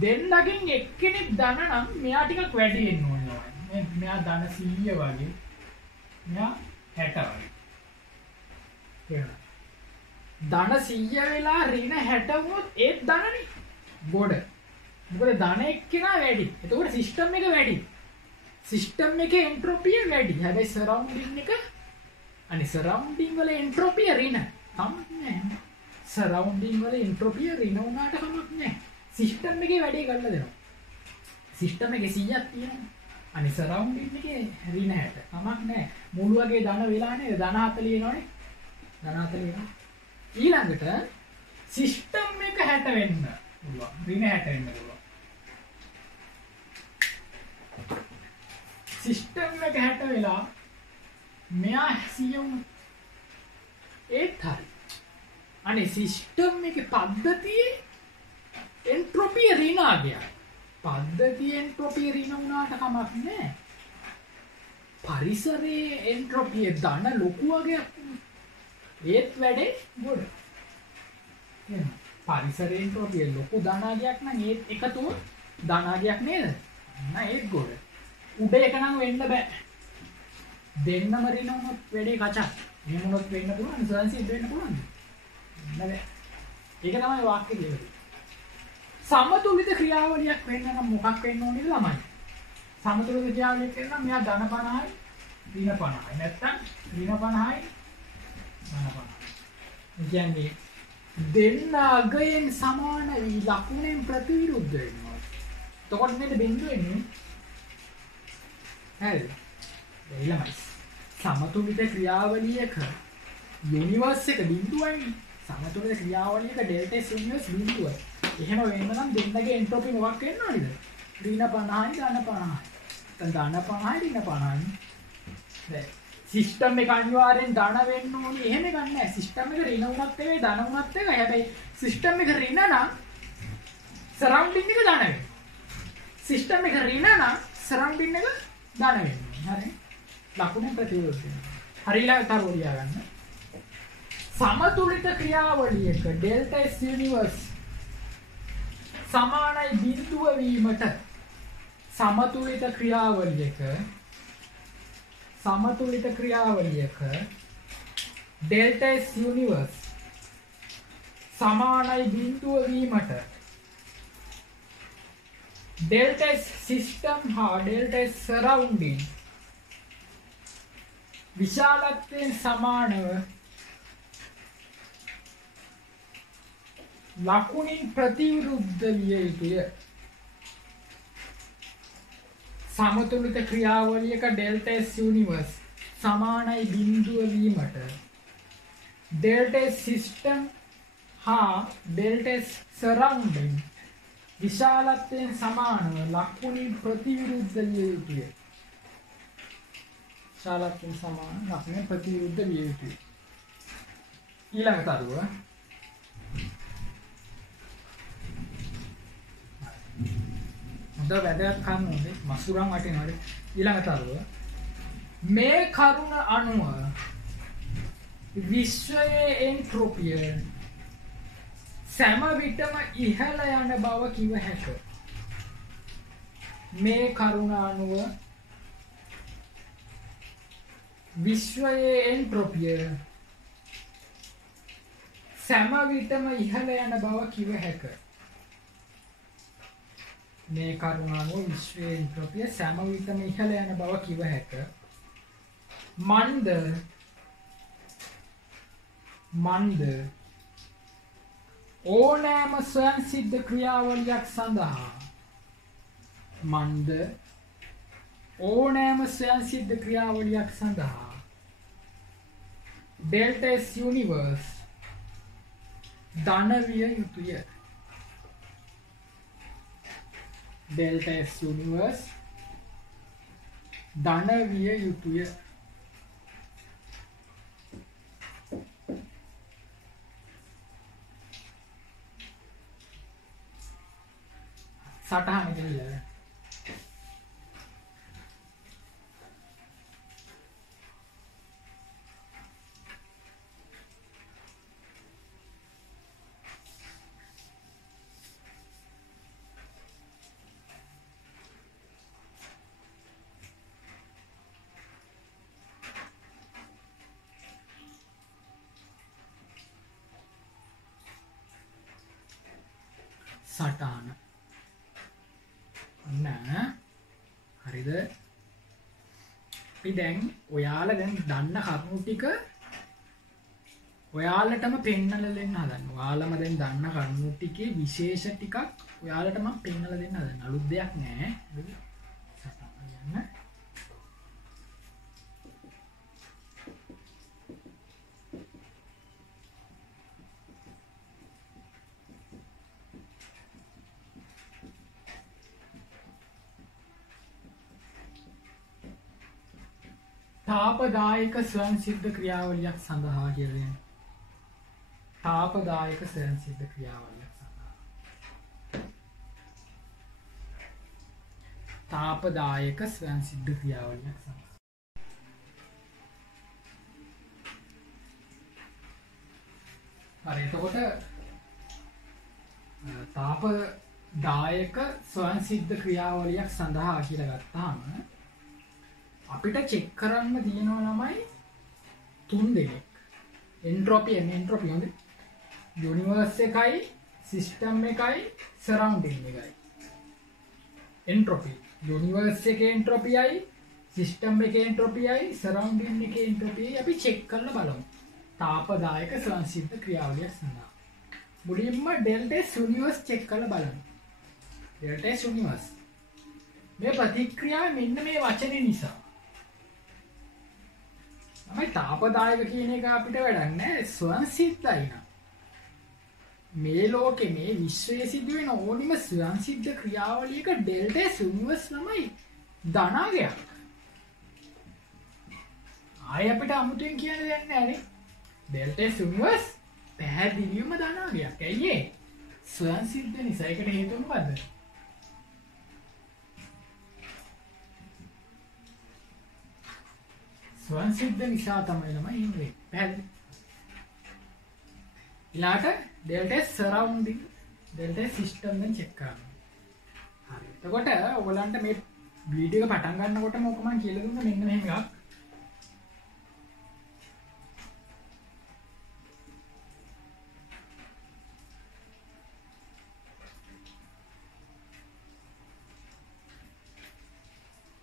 දෙන්නගෙන් එක්කෙනෙක් ධන නම් මෙයා ටිකක් වැඩි වෙන්න ඕනේ. මෙයා ධන 100 වගේ. මෙයා 60 වගේ. තේරුණා? ධන 100 වෙලා ඍණ 60 වුණොත් ඒත් ධනනේ. ගොඩ. මොකද ධන එක්කෙනා වැඩි. එතකොට සිස්ටම් එක වැඩි. සිස්ටම් එකේ එන්ට්‍රොපිය වැඩි. හැබැයි සරවුන්ඩින් එක අනේ සරවුන්ඩින් වල එන්ට්‍රොපිය ඍණ. කමක් නැහැ. සරවුන්ඩින් වල එන්ට්‍රොපිය ඍණ වුණාට කමක් නැහැ. සිස්ටම් එකේ වැඩේ ගන්න දෙනවා. සිස්ටම් එකේ 100ක් තියෙනවා. අනේ සරවුන්ඩින් එකේ ඍණ 60. කමක් නැහැ. මුළු වගේ ධන වෙලා නේද? ධන 40 එනවනේ. ධන 40 එනවා. ඊළඟට සිස්ටම් එක 60 වෙන්න පුළුවන්. ඍණ 60 වෙන්න පුළුවන්. සිස්ටම් එක 60 වෙලා මෙයා 100 වුණා. ඒත් හරි. අනේ සිස්ටම් එකේ පද්ධතියේ එන්ට්‍රොපිය ඍණාගයක්. පද්ධතියේ එන්ට්‍රොපිය ඍණ වුණාට කමක් නැහැ. පරිසරයේ එන්ට්‍රොපිය ධන ලොකු වගේක්. ඒත් වැඩේ ගොඩ. පරිසරයේ එන්ට්‍රොපිය ලොකු ධනාගයක් නම් ඒත් එකතුව ධනාගයක් නේද? නෑ ඒත් ගොඩ. උඩ එක නම් වෙන්න බෑ. දෙන්නම රිනවුනොත් වැඩේ කචක්. එහෙම වුණොත් වෙන්න පුළුවන් සංසිද්ධ වෙන්න පුළුවන්. නෑ. ඒක තමයි වාක්‍ය දෙන්නේ. සමතුලිත ක්‍රියාවලියක් වෙන්න නම් මොකක් වෙන්න ඕනේද ළමයි? සමතුලිත ක්‍රියාවලියක් වෙන්න නම් මෙයා ධන 50යි ඍණ 50යි. නැත්තම් ඍණ 50යි කියන්නේ දෙන්න අගයෙන් සමාන ලකුණෙන් ප්‍රතිවිරුද්ධ වෙනවා. එතකොට නේද බිඳුව එන්නේ? හරිද? ඊළඟයි. සමතුලිත ක්‍රියාවලියක යුනිවර්ස් එක බිඳුවයි. සමතුලිත ක්‍රියාවලියක ඩෙල්ටා S යුනිවර්ස් බිඳුවයි. එහෙම වෙන්න නම් දෙන්නගේ එන්ට්‍රොපි මොකක් වෙන්න ඕනේද? ඍණ 50යි ධන 50යි. දැන් ධන 50යි ඍණ 50යි. දැන් සිස්ටම් එක අනිවාර්යෙන් ධන වෙන්න ඕනේ. එහෙම ගන්න නැහැ. සිස්ටම් එක ඍණ වුණත් එකයි ධන වුණත් එකයි. හැබැයි සිස්ටම් එක ඍණ නම් සරවුන්ඩින් එක ධන වෙනවා. සිස්ටම් එක ඍණ නම් සරවුන්ඩින් එක ධන වෙනවා. හරි. ලකුණේ ප්‍රතිවිරුද්ධ වෙනවා. හරියට තරුව ලියා ගන්න. සමතුලිත ක්‍රියාවලියක ඩෙල්ටා S යුනිවර්ස් සමානයි බිඳුව වීමට සමතුලිත ක්‍රියාවලියක ඩෙල්ටා S යුනිවර්ස් සමානයි බිඳුව වීමට ඩෙල්ටා S සිස්ටම් හා ඩෙල්ටා S සරවුන්ඩින් විශාලත්වයෙන් සමානව ලකුණින් ප්‍රතිවිරුද්ධ විය යුතුය. සමතුලිත ක්‍රියාවලියක ඩෙල්ටා S යුනිවර්ස් සමානයි බිඳුව වීමට ඩෙල්ටා S සිස්ටම් හා ඩෙල්ටා S සරවුන්ඩින් විශාලත්වයෙන් සමානව ලකුණින් ප්‍රතිවිරුද්ධ විය යුතුය. විශාලත්වයෙන් සමාන ලකුණින් ප්‍රතිවිරුද්ධ විය යුතුය. ඊළඟ තරුව වැදගත් කරුණු මසුරන් වටිනවද ඊළඟ තරුව මේ කරුණ අනුව විශ්වයේ එන්ට්‍රොපිය සෑම විටම ඉහළ යන බව කිව හැකිය. මේ කරුණ අනුව විශ්වයේ එන්ට්‍රොපිය සෑම විටම ඉහළ යන බව කිව හැකිය. මේ කරුණ අනුව විශ්වයේ එන්ට්‍රොපිය සෑම විටම ඉහළ යන බව කිව හැකිය. මන්ද ඕනෑම ස්වයංසිද්ධ ක්‍රියාවලියක් සඳහා ඩෙල්ටා S යුනිවර්ස් ධන විය යුතුය. ඩෙල්ටා S යුනිවර්ස් ධන විය යුතුය. සටහන දෙන්න. සටහන හරිද? අපි දැන් ඔයාලා දැන් දන්න කරුණු ටික ඔයාලටම පෙන්නලා දෙන්න හදන්න. ඔයාලම දැන් දන්න කරුණු ටිකේ විශේෂ ටිකක් ඔයාලටම පෙන්නලා දෙන්න හදන්න. අලුත් දෙයක් නෑ. හරිද? සටහන යන්න. තාපදායක ස්වයංසිද්ධ ක්‍රියාවලියක් සඳහා කියලා. තාපදායක ස්වයංසිද්ධ ක්‍රියාවලියක් සඳහා. තාපදායක ස්වයංසිද්ධ ක්‍රියාවලියක් සඳහා. හරි එතකොට තාපදායක ස්වයංසිද්ධ ක්‍රියාවලියක් සඳහා කියලා ගත්තාම අපිට චෙක් කරන්න තියෙනවා ළමයි 3 දෙනෙක්. එන්ට්‍රොපි හොඳ. යුනිවර්ස් එකයි, සිස්ටම් එකයි, සරවුන්ඩින් එකයි. එන්ට්‍රොපි. යුනිවර්ස් එකේ එන්ට්‍රොපියයි, සිස්ටම් එකේ එන්ට්‍රොපියයි, සරවුන්ඩින් එකේ එන්ට්‍රොපියයි අපි චෙක් කරලා බලමු. තාපදායක ස්වයංසිද්ධ ක්‍රියාවලියක් සඳහා. මුලින්ම ඩෙල්ටා S යුනිවර්ස් චෙක් කරලා බලමු. Delta S universe. මේ ප්‍රතික්‍රියාව මෙන්න මේ වචනේ නිසා. තමයි තාපදායක කියන එක අපිට වැඩක් නැහැ ස්වයංසිද්ධයි නා මේ ලෝකේ මේ විශ්වයේ සිදුවෙන ඕනිම ස්වයංසිද්ධ ක්‍රියාවලියක ඩෙල්ටා S යුනිවර්ස් තමයි ධනාගයක් ආය අපිට අමුතුවෙන් කියන්න දෙයක් නැහැ නේ ඩෙල්ටා S යුනිවර්ස් පැහැදිලිවම ධනාගයක් ඇයි ඒ ස්වයංසිද්ධ නිසා ඒකට හේතුව මොකද්ද ස්වයංසිද්ධ නිසා තමයි ඉන්නේ පැහැදිලි ඊළාට delta S surrounding delta S system එක check කරනවා හරි එතකොට ඔයගලන්ට මේ වීඩියෝ එක පටන් ගන්නකොටම ඔක මම කියලා දුන්නා මෙන්න මෙහෙම එකක්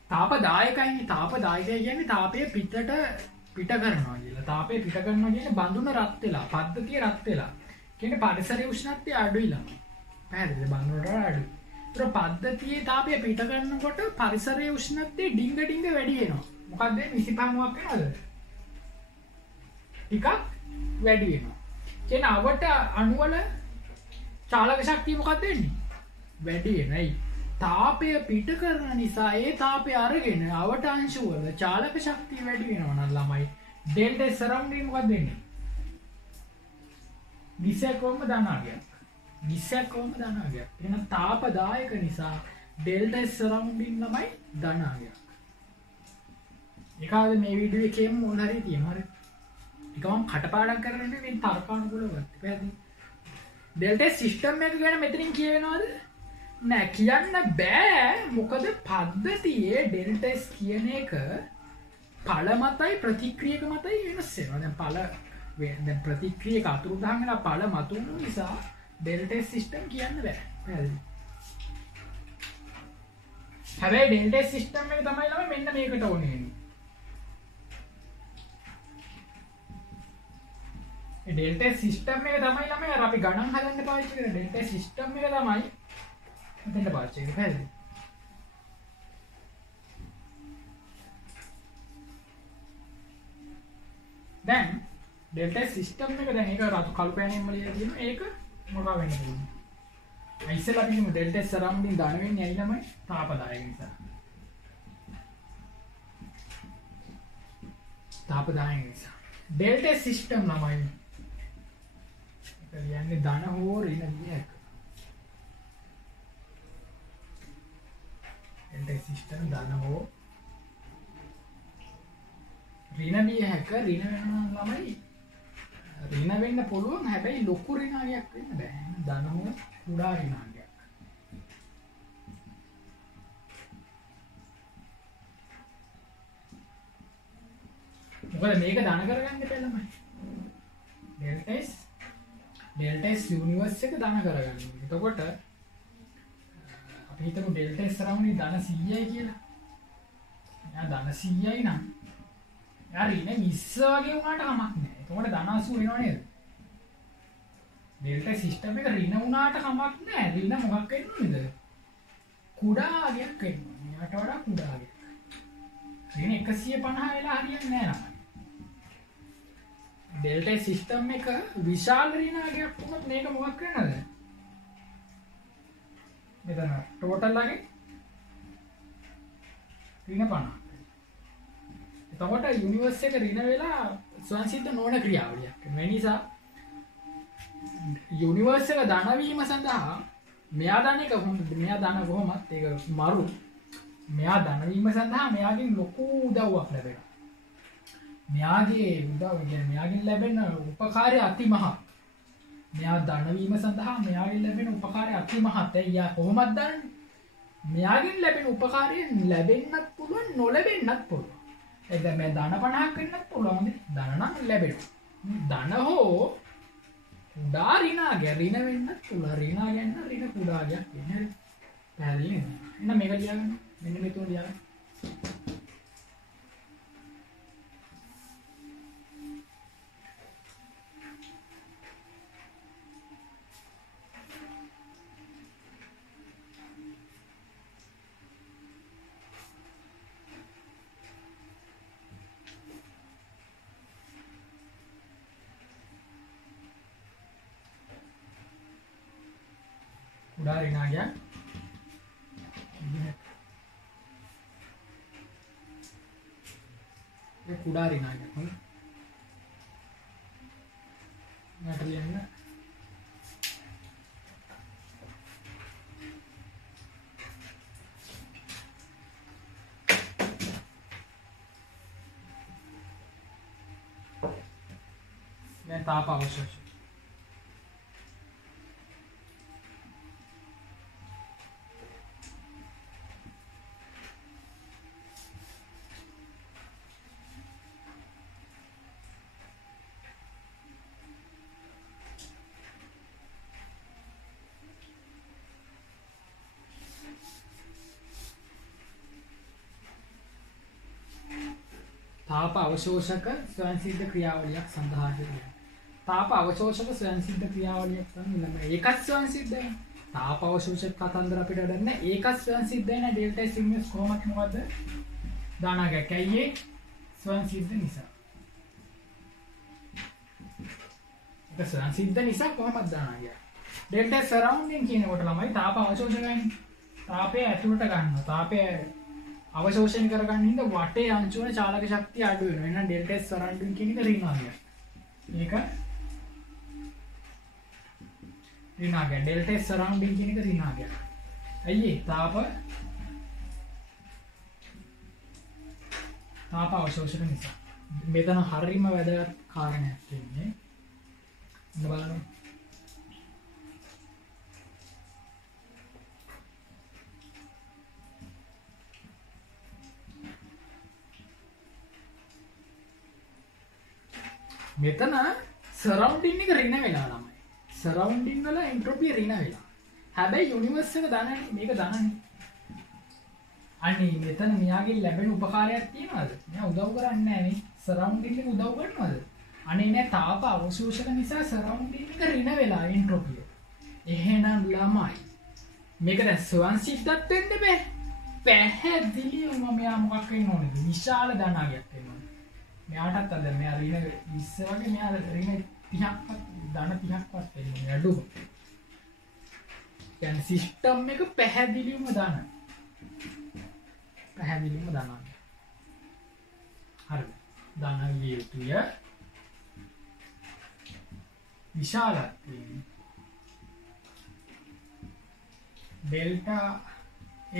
තාපදායකයි තාපදායකය කියන්නේ තාපය පිට කරනවා කියලා. තාපය පිට කරනවා කියන්නේ බඳුන රත් වෙලා, පද්ධතිය රත් වෙලා. කියන්නේ පරිසරයේ උෂ්ණත්වය අඩුයි ළමයි. පැහැදිලිද? බඳුනට වඩා අඩුයි. ඒතර පද්ධතියේ තාපය පිට කරනකොට පරිසරයේ උෂ්ණත්වය ඩිංග වැඩි වෙනවා. මොකක්ද 25ක් වෙනවද? ටිකක් වැඩි වෙනවා. කියන්නේ අවට අණුවල චාලක ශක්තිය මොකක්ද වෙන්නේ? වැඩි වෙනයි. තාපය පිට කරන නිසා ඒ තාපය අරගෙන අවට අංශු වල චාලක ශක්තිය වැඩි වෙනවා නම් ළමයි ඩෙල්ටා S සරවුන්ඩින් මොකක්ද වෙන්නේ? විසකෝම ධනාගයක්. විසකෝම ධනාගයක්. එහෙනම් තාපදායක නිසා ඩෙල්ටා S සරවුන්ඩින් ළමයි ධනාගයක්. ඒකද මේ වීඩියෝ එකේම මොන හරි තියෙනවා. හරි. ඒක මම කටපාඩම් කරන්නේ මේ තර්කානුකූලව. පැහැදිලි. ඩෙල්ටා S සිස්ටම් එක ගැන මෙතනින් කියවෙනවද? නෑ කියන්න බෑ මොකද පද්ධතියේ ඩෙල්ටා S කියන එක ඵල මතයි ප්‍රතික්‍රියක මතයි වෙනස් වෙනවා. දැන් ප්‍රතික්‍රියක අතුරුදහන් වෙන ඵල මතු වුණු නිසා ඩෙල්ටා S සිස්ටම් කියන්න බෑ. හරිද? හැබැයි ඩෙල්ටා S සිස්ටම් එක තමයි ළමයි මෙන්න මේකට ඕනේ වෙන්නේ. ඒ ඩෙල්ටා S සිස්ටම් එක තමයි ළමයි අර අපි ගණන් හදන්න පාවිච්චි කරන ඩෙල්ටා S සිස්ටම් එක තමයි මෙතෙන්ට පාවිච්චි කරන්නේ. හරිද? දැන් ඩෙල්ටා සිස්ටම් එක දැන් ඒක රතු කළු පෑනෙන් වලිය තියෙනවා. ඒක මොකක් වෙන්නේ කියන්නේ? ඉස්සෙල්ලා අපි හිතමු ඩෙල්ටා සරවුන්ඩින් දාන වෙන්නේ ඇයි ළමයි? තාපදායක නිසා. තාපදායක නිසා. ඩෙල්ටා සිස්ටම් ළමයි. ඒක කියන්නේ ධන හෝ ඍණ වියක. ඩෙල්ටා සිස්ටම් ධන හෝ ඍණ වියක ඍණ වෙනවා ළමයි. ඍණ වෙන්න පුළුවන් හැබැයි ලොකු ඍණාගයක් වෙන්න බෑ. ධන හෝ කුඩා ඍණාගයක්. මොකද මේක ධන කරගන්න එපා ළමයි. ඩෙල්ටා S යුනිවර්ස් එක ධන කරගන්න. එතකොට අපි හිතමු ඩෙල්ටා S සරවුන්ඩින් ධන 100යි කියලා. එයා ධන 100යි නම් එයා ඍණ 20 වගේ වුණාට කමක් නැහැ. එතකොට ධන 80 වෙනව නේද? ඩෙල්ටා සිස්ටම් එක ඍණ වුණාට කමක් නැහැ. ඍණ මොකක් වෙන්නේද? කුඩා අගයක් වෙනවා. මෙයාට වඩා කුඩා අගයක්. ඍණ 150 වෙලා හරියන්නේ නැහැ නම. ඩෙල්ටා සිස්ටම් එක විශාල ඍණ අගයක් වුණොත් මේක මොකක් වෙනවද? මෙතන ටෝටල් අගේ ඍණ 50. එතකොට යුනිවර්ස් එක ඍණ වෙලා ස්වයංසිද්ධ නොවන ක්‍රියාවලියක්. මේ නිසා යුනිවර්ස් එක ධන වීම සඳහා මෙයා ධන එක මෙයා ධන කොහොමත් ඒක මරු මෙයා ධන වීම සඳහා මෙයාගෙන් ලොකු උදව්වක් ලැබෙනවා. මෙයාගේ උදව්ව කියන්නේ මෙයාගෙන් ලැබෙන උපකාරය අතිමහත්. මෙයා ධන වීම සඳහා මෙයාගෙන් ලැබෙන උපකාරය අතිමහත්. එයා කොහොමද දන්නේ? මෙයාගෙන් ලැබෙන උපකාරයෙන් ලැබෙන්නත් පුළුවන් නොලැබෙන්නත් පුළුවන්. ඒක මේ ධන 50ක් වෙන්නත් පුළුවන්. ධන නම් ලැබෙනවා. ධන හෝ කුඩා ඍණාගය ඍණ වෙන්නත් පුළුවන්. ඍණාගයන් ඍණ කුඩාගයක් වෙන්නේ. පැහැදිලි නේද? එහෙනම් මේක ලියගන්න. මෙන්න මේ තුන ලියගන්න. කුඩා ඍණාගයක් ये කුඩා ඍණාගයක් හොඳ මට ලියන්න දැන් තාප අවශ්‍යයි තාප අවශෝෂක ස්වයංසිද්ධ ක්‍රියාවලියක් සඳහා කරනවා. තාප අවශෝෂක ස්වයංසිද්ධ ක්‍රියාවලියක් තමයි ඒකත් ස්වයංසිද්ධයි. තාප අවශෝෂක කතන්දර අපිට වැඩන්නේ ඒකත් ස්වයංසිද්ධයි නේ ඩෙල්ටා S ඉන්වර්ස් කොහොමද මොකද්ද? දානාගයක් ඇයි ස්වයංසිද්ධ නිසා. ඒක ස්වයංසිද්ධ නිසා කොහොමද දානාගයක්? ඩෙල්ටා සරවුන්ඩින් කියනකොට ළමයි තාප අවශෝෂකයන් තාපය ඇතුළට ගන්නවා. තාපය අවශෝෂණය කරගන්න හින්දා වටේ අංශු වල චාලක ශක්තිය අඩු වෙනවා. එහෙනම් ඩෙල්ටා S සරවුන්ඩින් කියන එක ඍණාගයක්. මේක ඍණාගයක්. ඩෙල්ටා S සරවුන්ඩින් කියන එක ඍණාගයක්. ඇයි තාප අවශෝෂක නිසා. මෙතන හරියම වැදගත් කාරණයක් තියෙන්නේ. බලන්න. මෙතන සරවුන්ඩින් එක ඍණ වෙලා ළමයි. සරවුන්ඩින් වල එන්ට්‍රොපිය ඍණ වෙලා. හැබැයි යුනිවර්ස් එක දනන්නේ මේක දනන්නේ. අනේ මෙතන මෙයාගේ ලැබෙන උපකාරයක් තියනවාද? මෙයා උදව් කරන්නේ නැහැ නේ. සරවුන්ඩින් එක උදව් කරනවද? අනේ නෑ තාප අවශෝෂක නිසා සරවුන්ඩින් එක ඍණ වෙලා එන්ට්‍රොපිය. එහෙනම් ළමයි මේක දැන් ස්වයංසිද්ධත් වෙන්න බෑ. පැහැදිලිවම මෙයා මොකක් වෙන්න ඕනේද? විශාල ධනාගයක් වෙන්න ඕනේ. මෙයාටත් අද මෙයා ඍණ 20 වගේ මෙයා ඍණ 30ක්වත් ධන 30ක්වත් වෙන්නේ අඩුම. يعني සිස්ටම් එක පැහැදිලිවම ධන. පැහැදිලිවම ධන. හරිද? ධන විය යුතුය. විශාලක් තියෙන්නේ. ඩෙල්ටා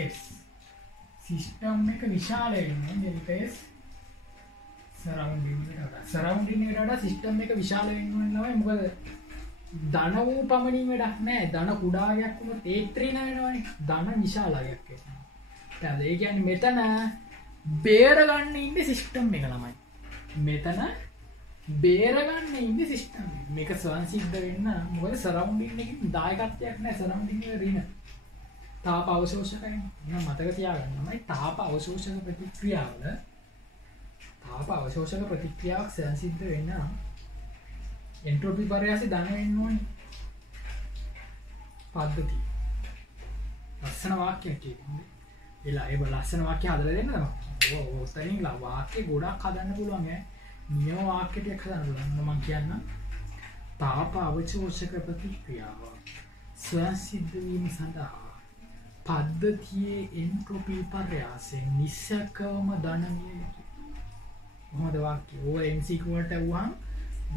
S සිස්ටම් එක විශාල වෙන්නේ ඩෙල්ටා S සරවුන්ඩින් එකට වඩා සිස්ටම් එක විශාල වෙන්න ඕනේ මොකද ධන වූ පමණින් වැඩක් නැහැ. ධන කුඩායක් වුණොත් ඒක ත්‍රිණ වෙනවනේ. ධන විශාලයක් වෙනවා. දැන් ඒ කියන්නේ මෙතන බේර ගන්න ඉන්නේ සිස්ටම් එක ළමයි. මෙතන බේර ගන්න ඉන්නේ සිස්ටම් එක. මේක ස්වයංසිද්ධ වෙන්න මොකද සරවුන්ඩින් එකකින් දායකත්වයක් නැහැ. සරවුන්ඩින් එක ඍණ. තාප අවශෝෂකයි. මම මතක තියාගන්න තමයි තාප අවශෝෂක ප්‍රතික්‍රියාවල තාප අවශෝෂක ප්‍රතික්‍රියාවක් ස්වයංසිද්ධ වෙන්න එන්ට්‍රොපි පරයාසෙ ධන වෙන්න ඕනේ. පද්ධතිය. ලස්සන වාක්‍යයක් කියන්නේ. එලා ඒ ලස්සන වාක්‍ය හදලා දෙන්නද? ඔව් ඔතනින් වාක්‍ය ගොඩක් හදන්න පුළුවන් ඈ. නියම වාක්‍ය ටිකක් හදන්න පුළුවන්. මම කියන්නම්. තාප අවශෝෂක ප්‍රතික්‍රියාව ස්වයංසිද්ධ වීම සඳහා පද්ධතියේ එන්ට්‍රොපි පරයාසෙන් නිසකවම ධන විය යුතුයි. මොකද වාක්‍ය ඕ MCQ වලට වුවහම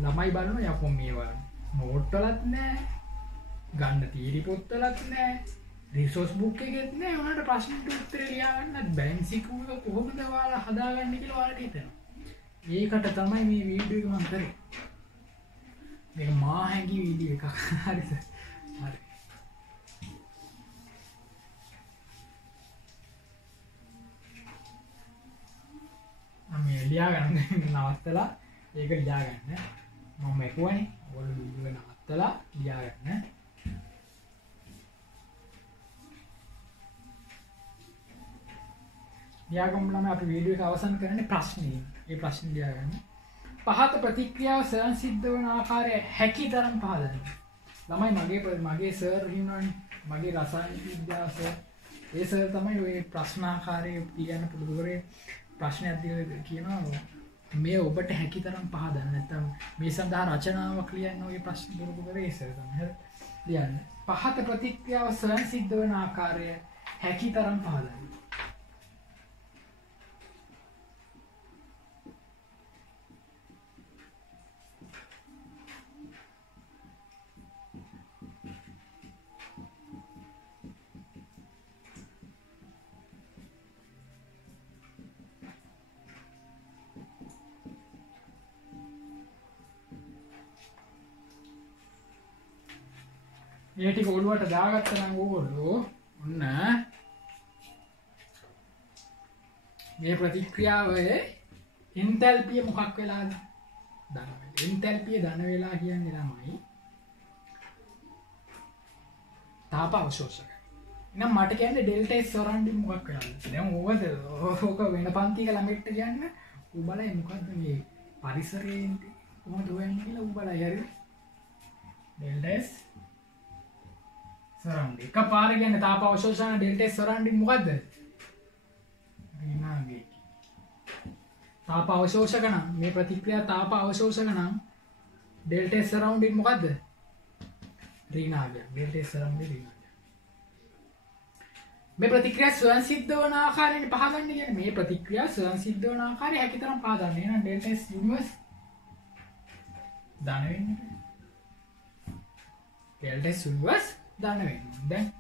ළමයි බලනවා යකෝ මේවා නෝට් වලත් නැහැ ගන්න තීරි පොත් වලත් නැහැ රිසෝස් බුක් එකෙත් නැහැ ඔයාලට ප්‍රශ්නෙට උත්තර ලියා ගන්නත් බෑ MCQ එක කොහොමද ඔයාලා හදාගන්නේ කියලා ඔයාලට හිතෙනවා. ඒකට තමයි මේ වීඩියෝ එක මම කරේ. මේක මා හැංගි වීඩියෝ එකක්. හරිද? හරි. මේ ලියා ගන්න නවත්තලා ඒක ලියා ගන්න. මම එකුවනේ. ඔයාලා වීඩියෝ එක නවත්තලා ලියා ගන්න. ලියාගමු නම් අපි වීඩියෝ එක අවසන් කරන්නේ ප්‍රශ්නේ. ඒ ප්‍රශ්නේ ලියා ගන්න. පහත ප්‍රතික්‍රියාව ස්වයංසිද්ධ වන ආකාරය හැකිතරම් පහදන්න. ළමයි මගේ සර් හිමනනේ. මගේ රසායනික විද්‍යාව සර්. ඒ සර් තමයි ඔය ප්‍රශ්නාකාරයේ ලියන්න පුරුදු කරේ. ප්‍රශ්නයක් දීලා කියනවා මේ ඔබට හැකි තරම් පහදන්න නැත්නම් මේ සඳහා රචනාවක් ලියන්න ඔය ප්‍රශ්න දුරු කරේ ඉස්සර තමයි හරි ලියන්න පහත ප්‍රතික්‍රියාව ස්වයං සිද්ධ වෙන ආකාරය හැකි තරම් පහදන්න මේ ටික ඔළුවට දාගත්තා නම් ඕගොල්ලෝ ඔන්න මේ ප්‍රතික්‍රියාවේ එන්තැල්පිය මොකක් වෙලාද? ධන වෙලා. එන්තැල්පිය ධන වෙලා කියන්නේ ළමයි තාප අවශෝෂක. එහෙනම් මට කියන්නේ ඩෙල්ටා S සරවුන්ඩින් මොකක් වෙලාද? දැන් ඕක වෙන පන්තියක ළමෙක්ට කියන්න උඹලා මොකද්ද මේ පරිසරයෙන් කොහොමද හොයන්නේ කියලා උඹලා හරි ඩෙල්ටා S සරවුන්ඩින් එක පාර කියන්නේ තාප අවශෝෂණ ඩෙල්ටා S සරවුන්ඩින් මොකද්ද? ඍණාවේගී. තාප අවශෝෂක නම් මේ ප්‍රතික්‍රියා තාප අවශෝෂක නම් ඩෙල්ටා S සරවුන්ඩින් මොකද්ද? ඍණාවේගී. ඩෙල්ටා S සරවුන්ඩින් ඍණාවේගී. මේ ප්‍රතික්‍රියා ස්වයං සිද්ධ වන ආකාරයෙන් පහදන්න කියන්නේ මේ ප්‍රතික්‍රියා ස්වයං සිද්ධ වන ආකාරය හැකිතරම් පහදන්න. එහෙනම් ඩෙල්ටා S යුනිවර්ස් ධන වෙන්නේ. ඩෙල්ටා S යුනිවර්ස් ධන වෙනවා. දැන්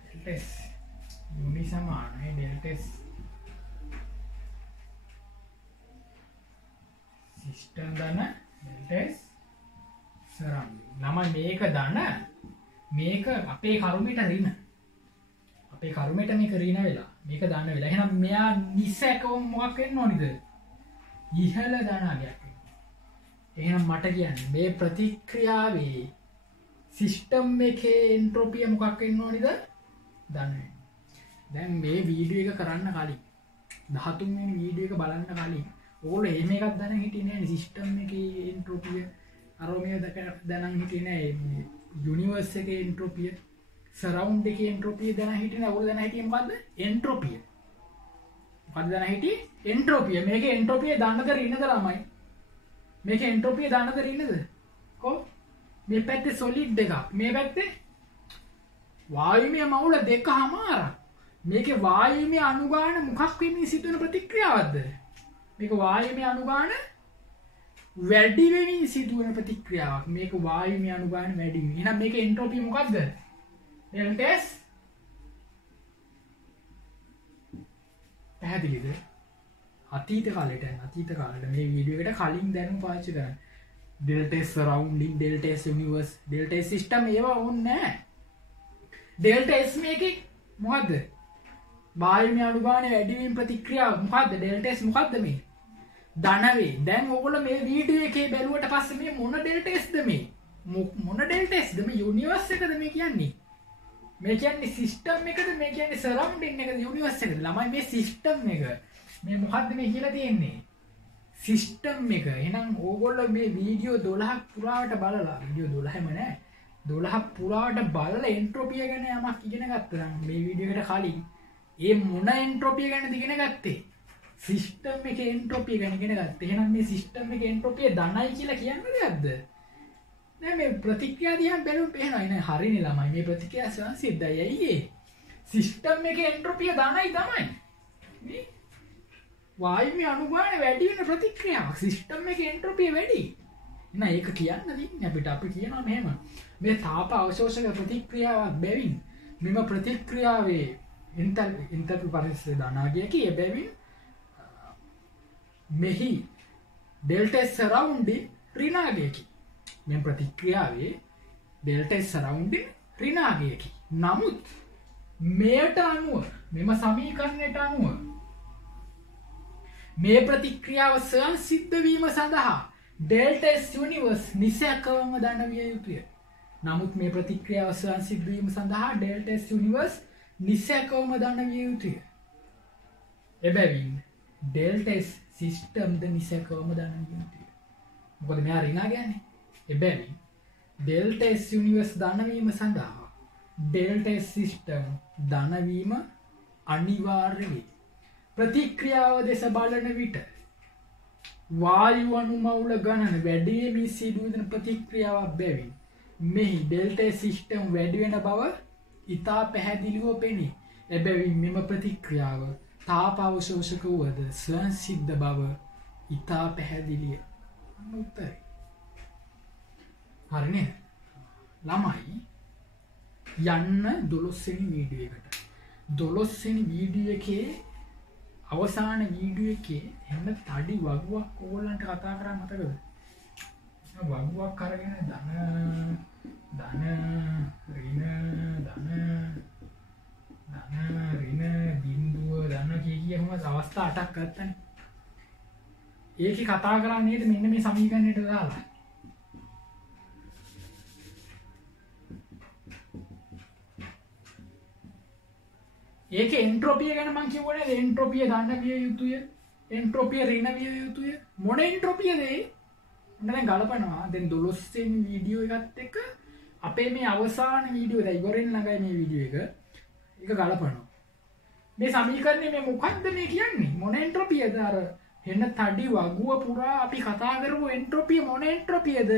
ඩෙල්ටා S යුනි සමානයි ඩෙල්ටා S සිස්ටම් ධන ඩෙල්ටා S සරවුන්ඩින්. ළමයි මේක ධන මේක අපේ කර්මයට ඍණ. අපේ කර්මයට මේක ඍණ වෙලා මේක ධන වෙලා. එහෙනම් මෙයා නිසැකවම මොකක් වෙන්න ඕනිද? ඉහළ ධනාගයක් වෙනවා. එහෙනම් මට කියන්නේ මේ ප්‍රතික්‍රියාවේ සිස්ටම් එකේ එන්ට්‍රොපිය මොකක් වෙන්න ඕනිද? ධන වෙන්න. දැන් මේ වීඩියෝ එක කරන්න කලින් 13 වෙනි වීඩියෝ එක බලන්න කලින් ඕගොල්ලෝ එහෙම එකක් දැනන් හිටියේ නෑනේ සිස්ටම් එකේ එන්ට්‍රොපිය අරෝමිය දැනන් හිටියේ නෑ යුනිවර්ස් එකේ එන්ට්‍රොපිය සරවුන්ඩ් එකේ එන්ට්‍රොපිය දැනන් හිටියේ නෑ ඕගොල්ලෝ දැනන් හිටියේ මොකද්ද එන්ට්‍රොපිය මොකද්ද දැනන් හිටියේ එන්ට්‍රොපිය මේකේ එන්ට්‍රොපිය දාන්නද රින්නද ළමයි මේකේ එන්ට්‍රොපිය දාන්නද රින්නද කො මේ පැත්තේ සොලිඩ් එකක් මේ පැත්තේ වායුමය මවුල දෙකමාරක් මේකේ වායුමය අනුගාන මොකක් වෙමින් සිදුවන ප්‍රතික්‍රියාවක්ද මේක වායුමය අනුගාන වැඩි වෙමින් සිදුවන ප්‍රතික්‍රියාවක් මේක වායුමය අනුගාන වැඩි වෙමින් එහෙනම් මේකේ එන්ට්‍රොපිය මොකක්ද ඩෙල්ටා S පැහැදිලිද අතීත කාලේට මේ වීඩියෝ එකට කලින් දැනුම පාවිච්චි කරන්න delta S surrounding delta S universe delta S system ඒවා ඕනේ නැහැ ඩෙල්ටා S මේකේ මොකද්ද වායුමය අනුගාන වැඩි වීම ප්‍රතික්‍රියාව මොකද්ද ඩෙල්ටා S මොකද්ද මේ ධන වේ දැන් ඕගොල්ලෝ මේ වීඩියෝ එකේ බැලුවට පස්සේ මේ මොන ඩෙල්ටා Sද මේ මොන ඩෙල්ටා Sද මේ යුනිවර්ස් එකද මේ කියන්නේ සිස්ටම් එකද මේ කියන්නේ සරවුන්ඩින් එකද යුනිවර්ස් එකද ළමයි මේ සිස්ටම් එක මේ මොකද්ද මේ කියලා තියෙන්නේ සිස්ටම් එක එහෙනම් ඕගොල්ලෝ මේ වීඩියෝ 12ක් පුරාවට බලලා වීඩියෝ 12ම නෑ 12ක් පුරාවට බලලා එන්ට්‍රොපිය ගැන යමක් ඉගෙන ගත්තා නම් මේ වීඩියෝ එකට කලින් ඒ මොන එන්ට්‍රොපිය ගැනද ඉගෙන ගත්තේ සිස්ටම් එකේ එන්ට්‍රොපිය ගැන ඉගෙන ගත්තේ එහෙනම් මේ සිස්ටම් එකේ එන්ට්‍රොපිය ධනයි කියලා කියන්නේ දෙයක්ද නෑ මේ ප්‍රතික්‍රියා දිහා බැලුවම පේනවා නේ හරිනේ ළමයි මේ ප්‍රතික්‍රියා සංසිද්ධයි ඇයි සිස්ටම් එකේ එන්ට්‍රොපිය ධනයි තමයි මේ වායුමය අනුගාන වැඩි වෙන ප්‍රතික්‍රියාවක් සිස්ටම් එකේ එන්ට්‍රොපිය වැඩි නෑ ඒක කියන්න දෙන්නේ අපිට අපි කියනවා මෙහෙම මේ තාප අවශෝෂක ප්‍රතික්‍රියාවක් බැවින් මෙම ප්‍රතික්‍රියාවේ එන්තල්පි පරිසර ධනාගයකි එබැවින් මෙහි ඩෙල්ටා S සරවුන්ඩින් ඍණාගයකි මේ ප්‍රතික්‍රියාවේ ඩෙල්ටා S සරවුන්ඩින් ඍණාගයකි නමුත් මෙයට අනුව මෙම සමීකරණයට අනුව මේ ප්‍රතික්‍රියාව ස්වයං සිද්ධ වීම සඳහා ඩෙල්ටා S යුනිවර්ස් නිසැකවම ධන විය යුතුය නමුත් මේ ප්‍රතික්‍රියාව ස්වයං සිද්ධ වීම සඳහා ඩෙල්ටා S යුනිවර්ස් නිසැකවම ධන විය යුතුය එබැවින් ඩෙල්ටා S සිස්ටම් ද නිසැකවම ධන විය යුතුය මොකද මෙයා ඍණා කියන්නේ එබැවින් ඩෙල්ටා S යුනිවර්ස් ධන වීම සඳහා ඩෙල්ටා S සිස්ටම් ධන වීම අනිවාර්ය වේ ප්‍රතික්‍රියාව දෙස බලන විට වායු අණු මවුල ගණන වැඩි වෙමින් සිදුවන ප්‍රතික්‍රියාවක් බැවින් මෙහි ඩෙල්ටා සිස්ටම් වැඩි වෙන බව ඉතා පැහැදිලිව පෙනේ. එබැවින් මෙම ප්‍රතික්‍රියාව තාප අවශෝෂක වුවද ස්වයංසිද්ධ බව ඉතා පැහැදිලිය. උත්තරේ හරිනේ. ළමයි යන්න 12 වෙනි වීඩියෝ එකට. 12 වෙනි වීඩියෝ එකේ අවසාන වීඩියෝ එකේ හැම තඩි වගුවක් ඕගොල්ලන්ට කතා කරා මතකද? වගුවක් අරගෙන ධන ඍණ බිඳුව ධන කියම අවස්ථා 8ක් ගත්තනේ. ඒකේ කතා කරන්නේ නේද මෙන්න මේ සමීකරණයට දාලා. ඒක එන්ට්‍රොපිය ගැන මං කියවනේ එන්ට්‍රොපිය ධන විය යුතුය එන්ට්‍රොපිය ඍණ විය යුතුය මොන එන්ට්‍රොපියද ඒ දැන් ගලපනවා දැන් 12 වෙනි වීඩියෝ එකත් එක්ක අපේ මේ අවසාන වීඩියෝ දැන් ඉවරෙන් ළඟයි මේ වීඩියෝ එක ගලපනවා මේ සමීකරණය මේ මොකක්ද මේ කියන්නේ මොන එන්ට්‍රොපියද අර හෙන්න තඩි වගුව පුරා අපි කතා කරපු එන්ට්‍රොපිය මොන එන්ට්‍රොපියද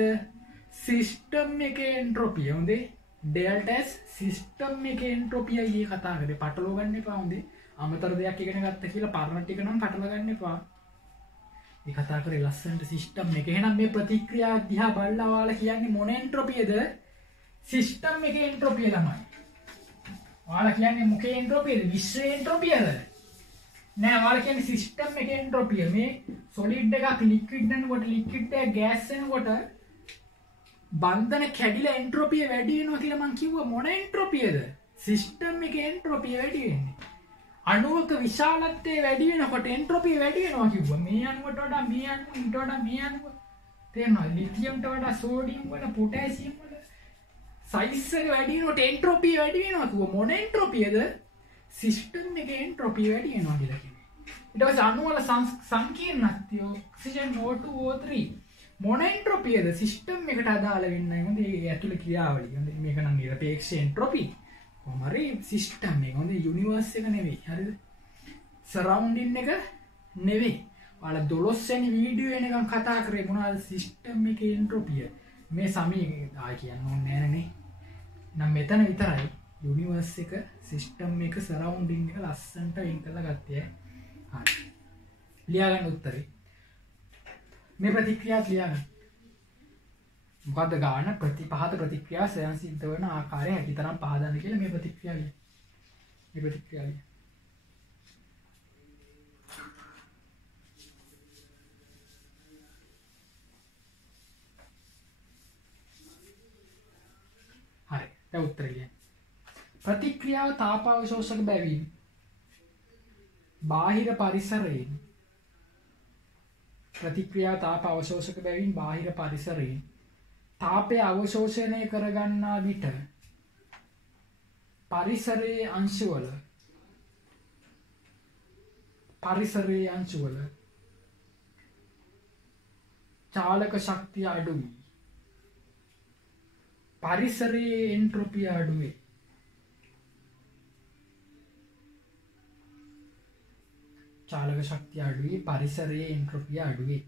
සිස්ටම් එකේ එන්ට්‍රොපිය හොඳේ ඩෙල්ටා S සිස්ටම් එකේ එන්ට්‍රොපිය ඊයේ කතා කරේ පටලව ගන්න එපා හොඳේ අමතර දෙයක් ඉගෙන ගත්ත කියලා පරණ ටික නම් පටල ගන්න එපා මේ කතා කරේ ලස්සනට සිස්ටම් එක එහෙනම් මේ ප්‍රතික්‍රියා දිහා බලලා ඔයාලා කියන්නේ මොන එන්ට්‍රොපියද සිස්ටම් එකේ එන්ට්‍රොපිය තමයි ඔයාලා කියන්නේ මොකේ එන්ට්‍රොපියද විශ්වයේ එන්ට්‍රොපියද නෑ ඔයාලා කියන්නේ සිස්ටම් එකේ එන්ට්‍රොපිය මේ සොලිඩ් එකක් ලික්විඩ් වෙනකොට ලික්විඩ් එක ගෑස් වෙනකොට බන්ධන කැඩිලා එන්ට්‍රොපිය වැඩි වෙනවා කියලා මං කිව්වා මොන එන්ට්‍රොපියද සිස්ටම් එකේ එන්ට්‍රොපිය වැඩි වෙන්නේ අණුවක විශාලත්වය වැඩි වෙනකොට එන්ට්‍රොපිය වැඩි වෙනවා කිව්වා මේ අණුවට වඩා මේ අණුව ඊට වඩා මේ අණුව තේරෙනවද ලිතියම්ට වඩා සෝඩියම් වල පොටෑසියම් වල සයිස් එක වැඩි වෙනකොට එන්ට්‍රොපිය වැඩි වෙනවා කිව්වා මොන එන්ට්‍රොපියද සිස්ටම් එකේ එන්ට්‍රොපිය වැඩි වෙනවා කියලා කියන්නේ ඊට පස්සේ අණු වල සංකීර්ණත්වය ඔක්සිජන් O2 O3 මොන එන්ට්‍රොපියද සිස්ටම් එකට අදාළ වෙන්නේ හොඳ ඒ ඇතුළේ ක්‍රියාවලිය හොඳ මේක නම් නිරපේක්ෂ එන්ට්‍රොපි කොහොම හරි සිස්ටම් එක හොඳ යුනිවර්ස් එක නෙවෙයි හරිද සරවුන්ඩින් එක නෙවෙයි ඔයාලා 12 වෙනි වීඩියෝ එකෙන් කතා කරේ මොනවද සිස්ටම් එකේ එන්ට්‍රොපිය මේ සමීකරණය ආයි කියන්න ඕනේ නෑනේ නම් මෙතන විතරයි යුනිවර්ස් එක සිස්ටම් එක සරවුන්ඩින් එක ලස්සනට වෙන් කරලා ගත්තේ හරි ලියා ගන්න උත්තරේ මේ ප්‍රතික්‍රියා ලියන්න මොකද්ද ගන්න පහත ප්‍රතික්‍රියා ස්වයං සිද්ධ වෙන ආකාරය හැකිතරම් පහදන්න කියලා මේ ප්‍රතික්‍රියාව ලියන්න මේ ප්‍රතික්‍රියාව ලියන්න හරි දැන් උත්තරය ලියන්න ප්‍රතික්‍රියාව තාපාවශෝෂක බැවින් බාහිර පරිසරයෙන් ප්‍රතික්‍රියා තාප අවශෝෂක බැවින් බාහිර පරිසරයෙන් තාපය අවශෝෂණය කරගන්නා විට පරිසරයේ අංශවල චාලක ශක්තිය අඩු වී පරිසරයේ එන්ට්‍රොපිය අඩු වේ චාලක ශක්තිය අඩු වී පරිසරයේ එන්ට්‍රොපිය අඩු වේ.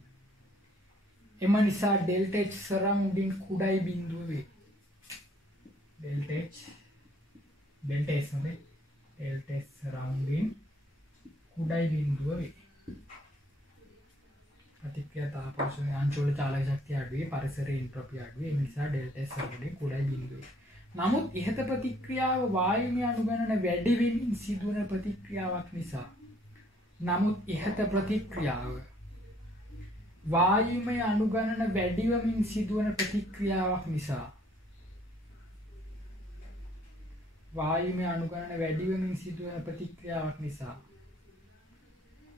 එම නිසා ඩෙල්ටා H සරවුන්ඩින් කුඩයි බිඳුව වේ. ඩෙල්ටා S සරවුන්ඩින් කුඩයි බිඳුව වේ. ප්‍රතික්‍රියා තාපවශෝෂක අංශවල චාලක ශක්තිය අඩු වේ පරිසරයේ එන්ට්‍රොපිය අඩු වේ. එම නිසා ඩෙල්ටා S සරවුන්ඩින් කුඩයි බිඳුව වේ. නමුත් ඉහත ප්‍රතික්‍රියාව වායුමය අනුගමන වැඩි වෙමින් සිදුවන ප්‍රතික්‍රියාවක් නිසා නමුත් ඉහත ප්‍රතික්‍රියාව වායුමය අනුගණන වැඩිවමින් සිදුවන ප්‍රතික්‍රියාවක් නිසා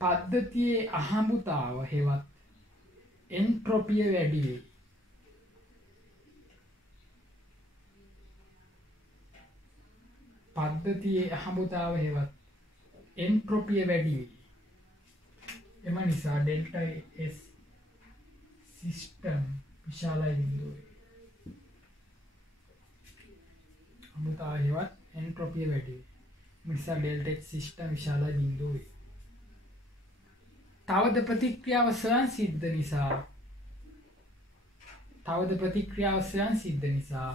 පද්ධතියේ අහඹුතාව හෙවත් එන්ට්‍රොපිය වැඩි වේ. පද්ධතියේ අහඹුතාව හෙවත් එන්ට්‍රොපිය වැඩි වේ. එම නිසා ඩෙල්ටා S සිස්ටම් විශාලයි බිඳුවේ. අමුතා හේවත් එන්ට්‍රොපිය වැඩි වේ. එම නිසා ඩෙල්ටා H සිස්ටම් විශාලයි බිඳුවේ. තවද ප්‍රතික්‍රියාව ස්වයං සිද්ධ නිසා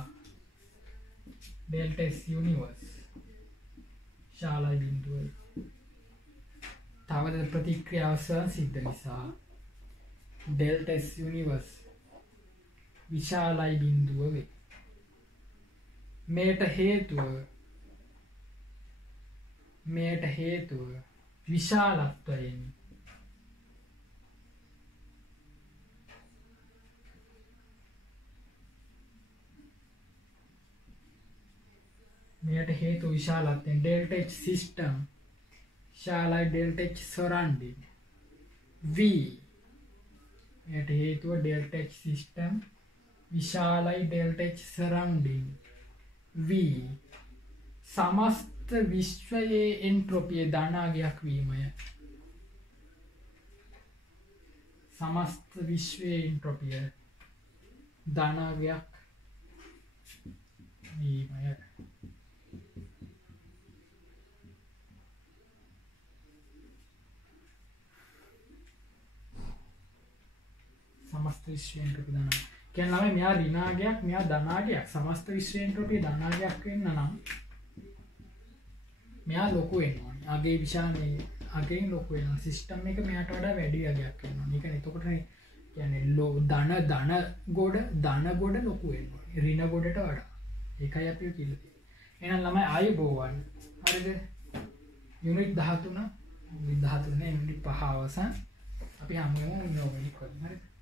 ඩෙල්ටා S යුනිවර්ස් ශාලයි බිඳුවයි. තවද ප්‍රතික්‍රියාව ස්වයං සිද්ධ නිසා ඩෙල්ටා S යුනිවර්ස් විශාලයි බිඳුව වේ. මේට හේතුව විශාලත්වයෙන් delta H system ශාලයි delta H surrounding V මේට හේතුව delta H system විශාලයි delta H surrounding V समस्त विश्वයේ एंट्रोपी ධනාගයක් වීමය. समस्त विश्वයේ एंट्रोपी ධනාගයක් වීමය. समस्त विश्व एंट्रोपी ධනාගයක් කියන්නේ ළමයි මෙයා ඍණාගයක් මෙයා ධනාගයක්. समस्त विश्व एंट्रोपी ධනාගයක් වෙන්න නම් මෙයා ලොකු වෙන්න ඕනේ. අගේ විශාලනේ අගෙන් ලොකු වෙනවා. සිස්ටම් එක මෙයාට වඩා වැඩි අගයක් වෙනවා. මේක එතකොට කියන්නේ ධන ගොඩ ලොකු වෙන්න ඕනේ. ඍණ ගොඩට වඩා. ඒකයි අපි කියලා තියෙන්නේ. එහෙනම් ළමයි ආයුබෝවන්. හරිද? යුනිට් 13 යුනිට් 5 අවසන් අපි හමු වෙමු ඉන්නෝවෙලි කරමු. හරිද?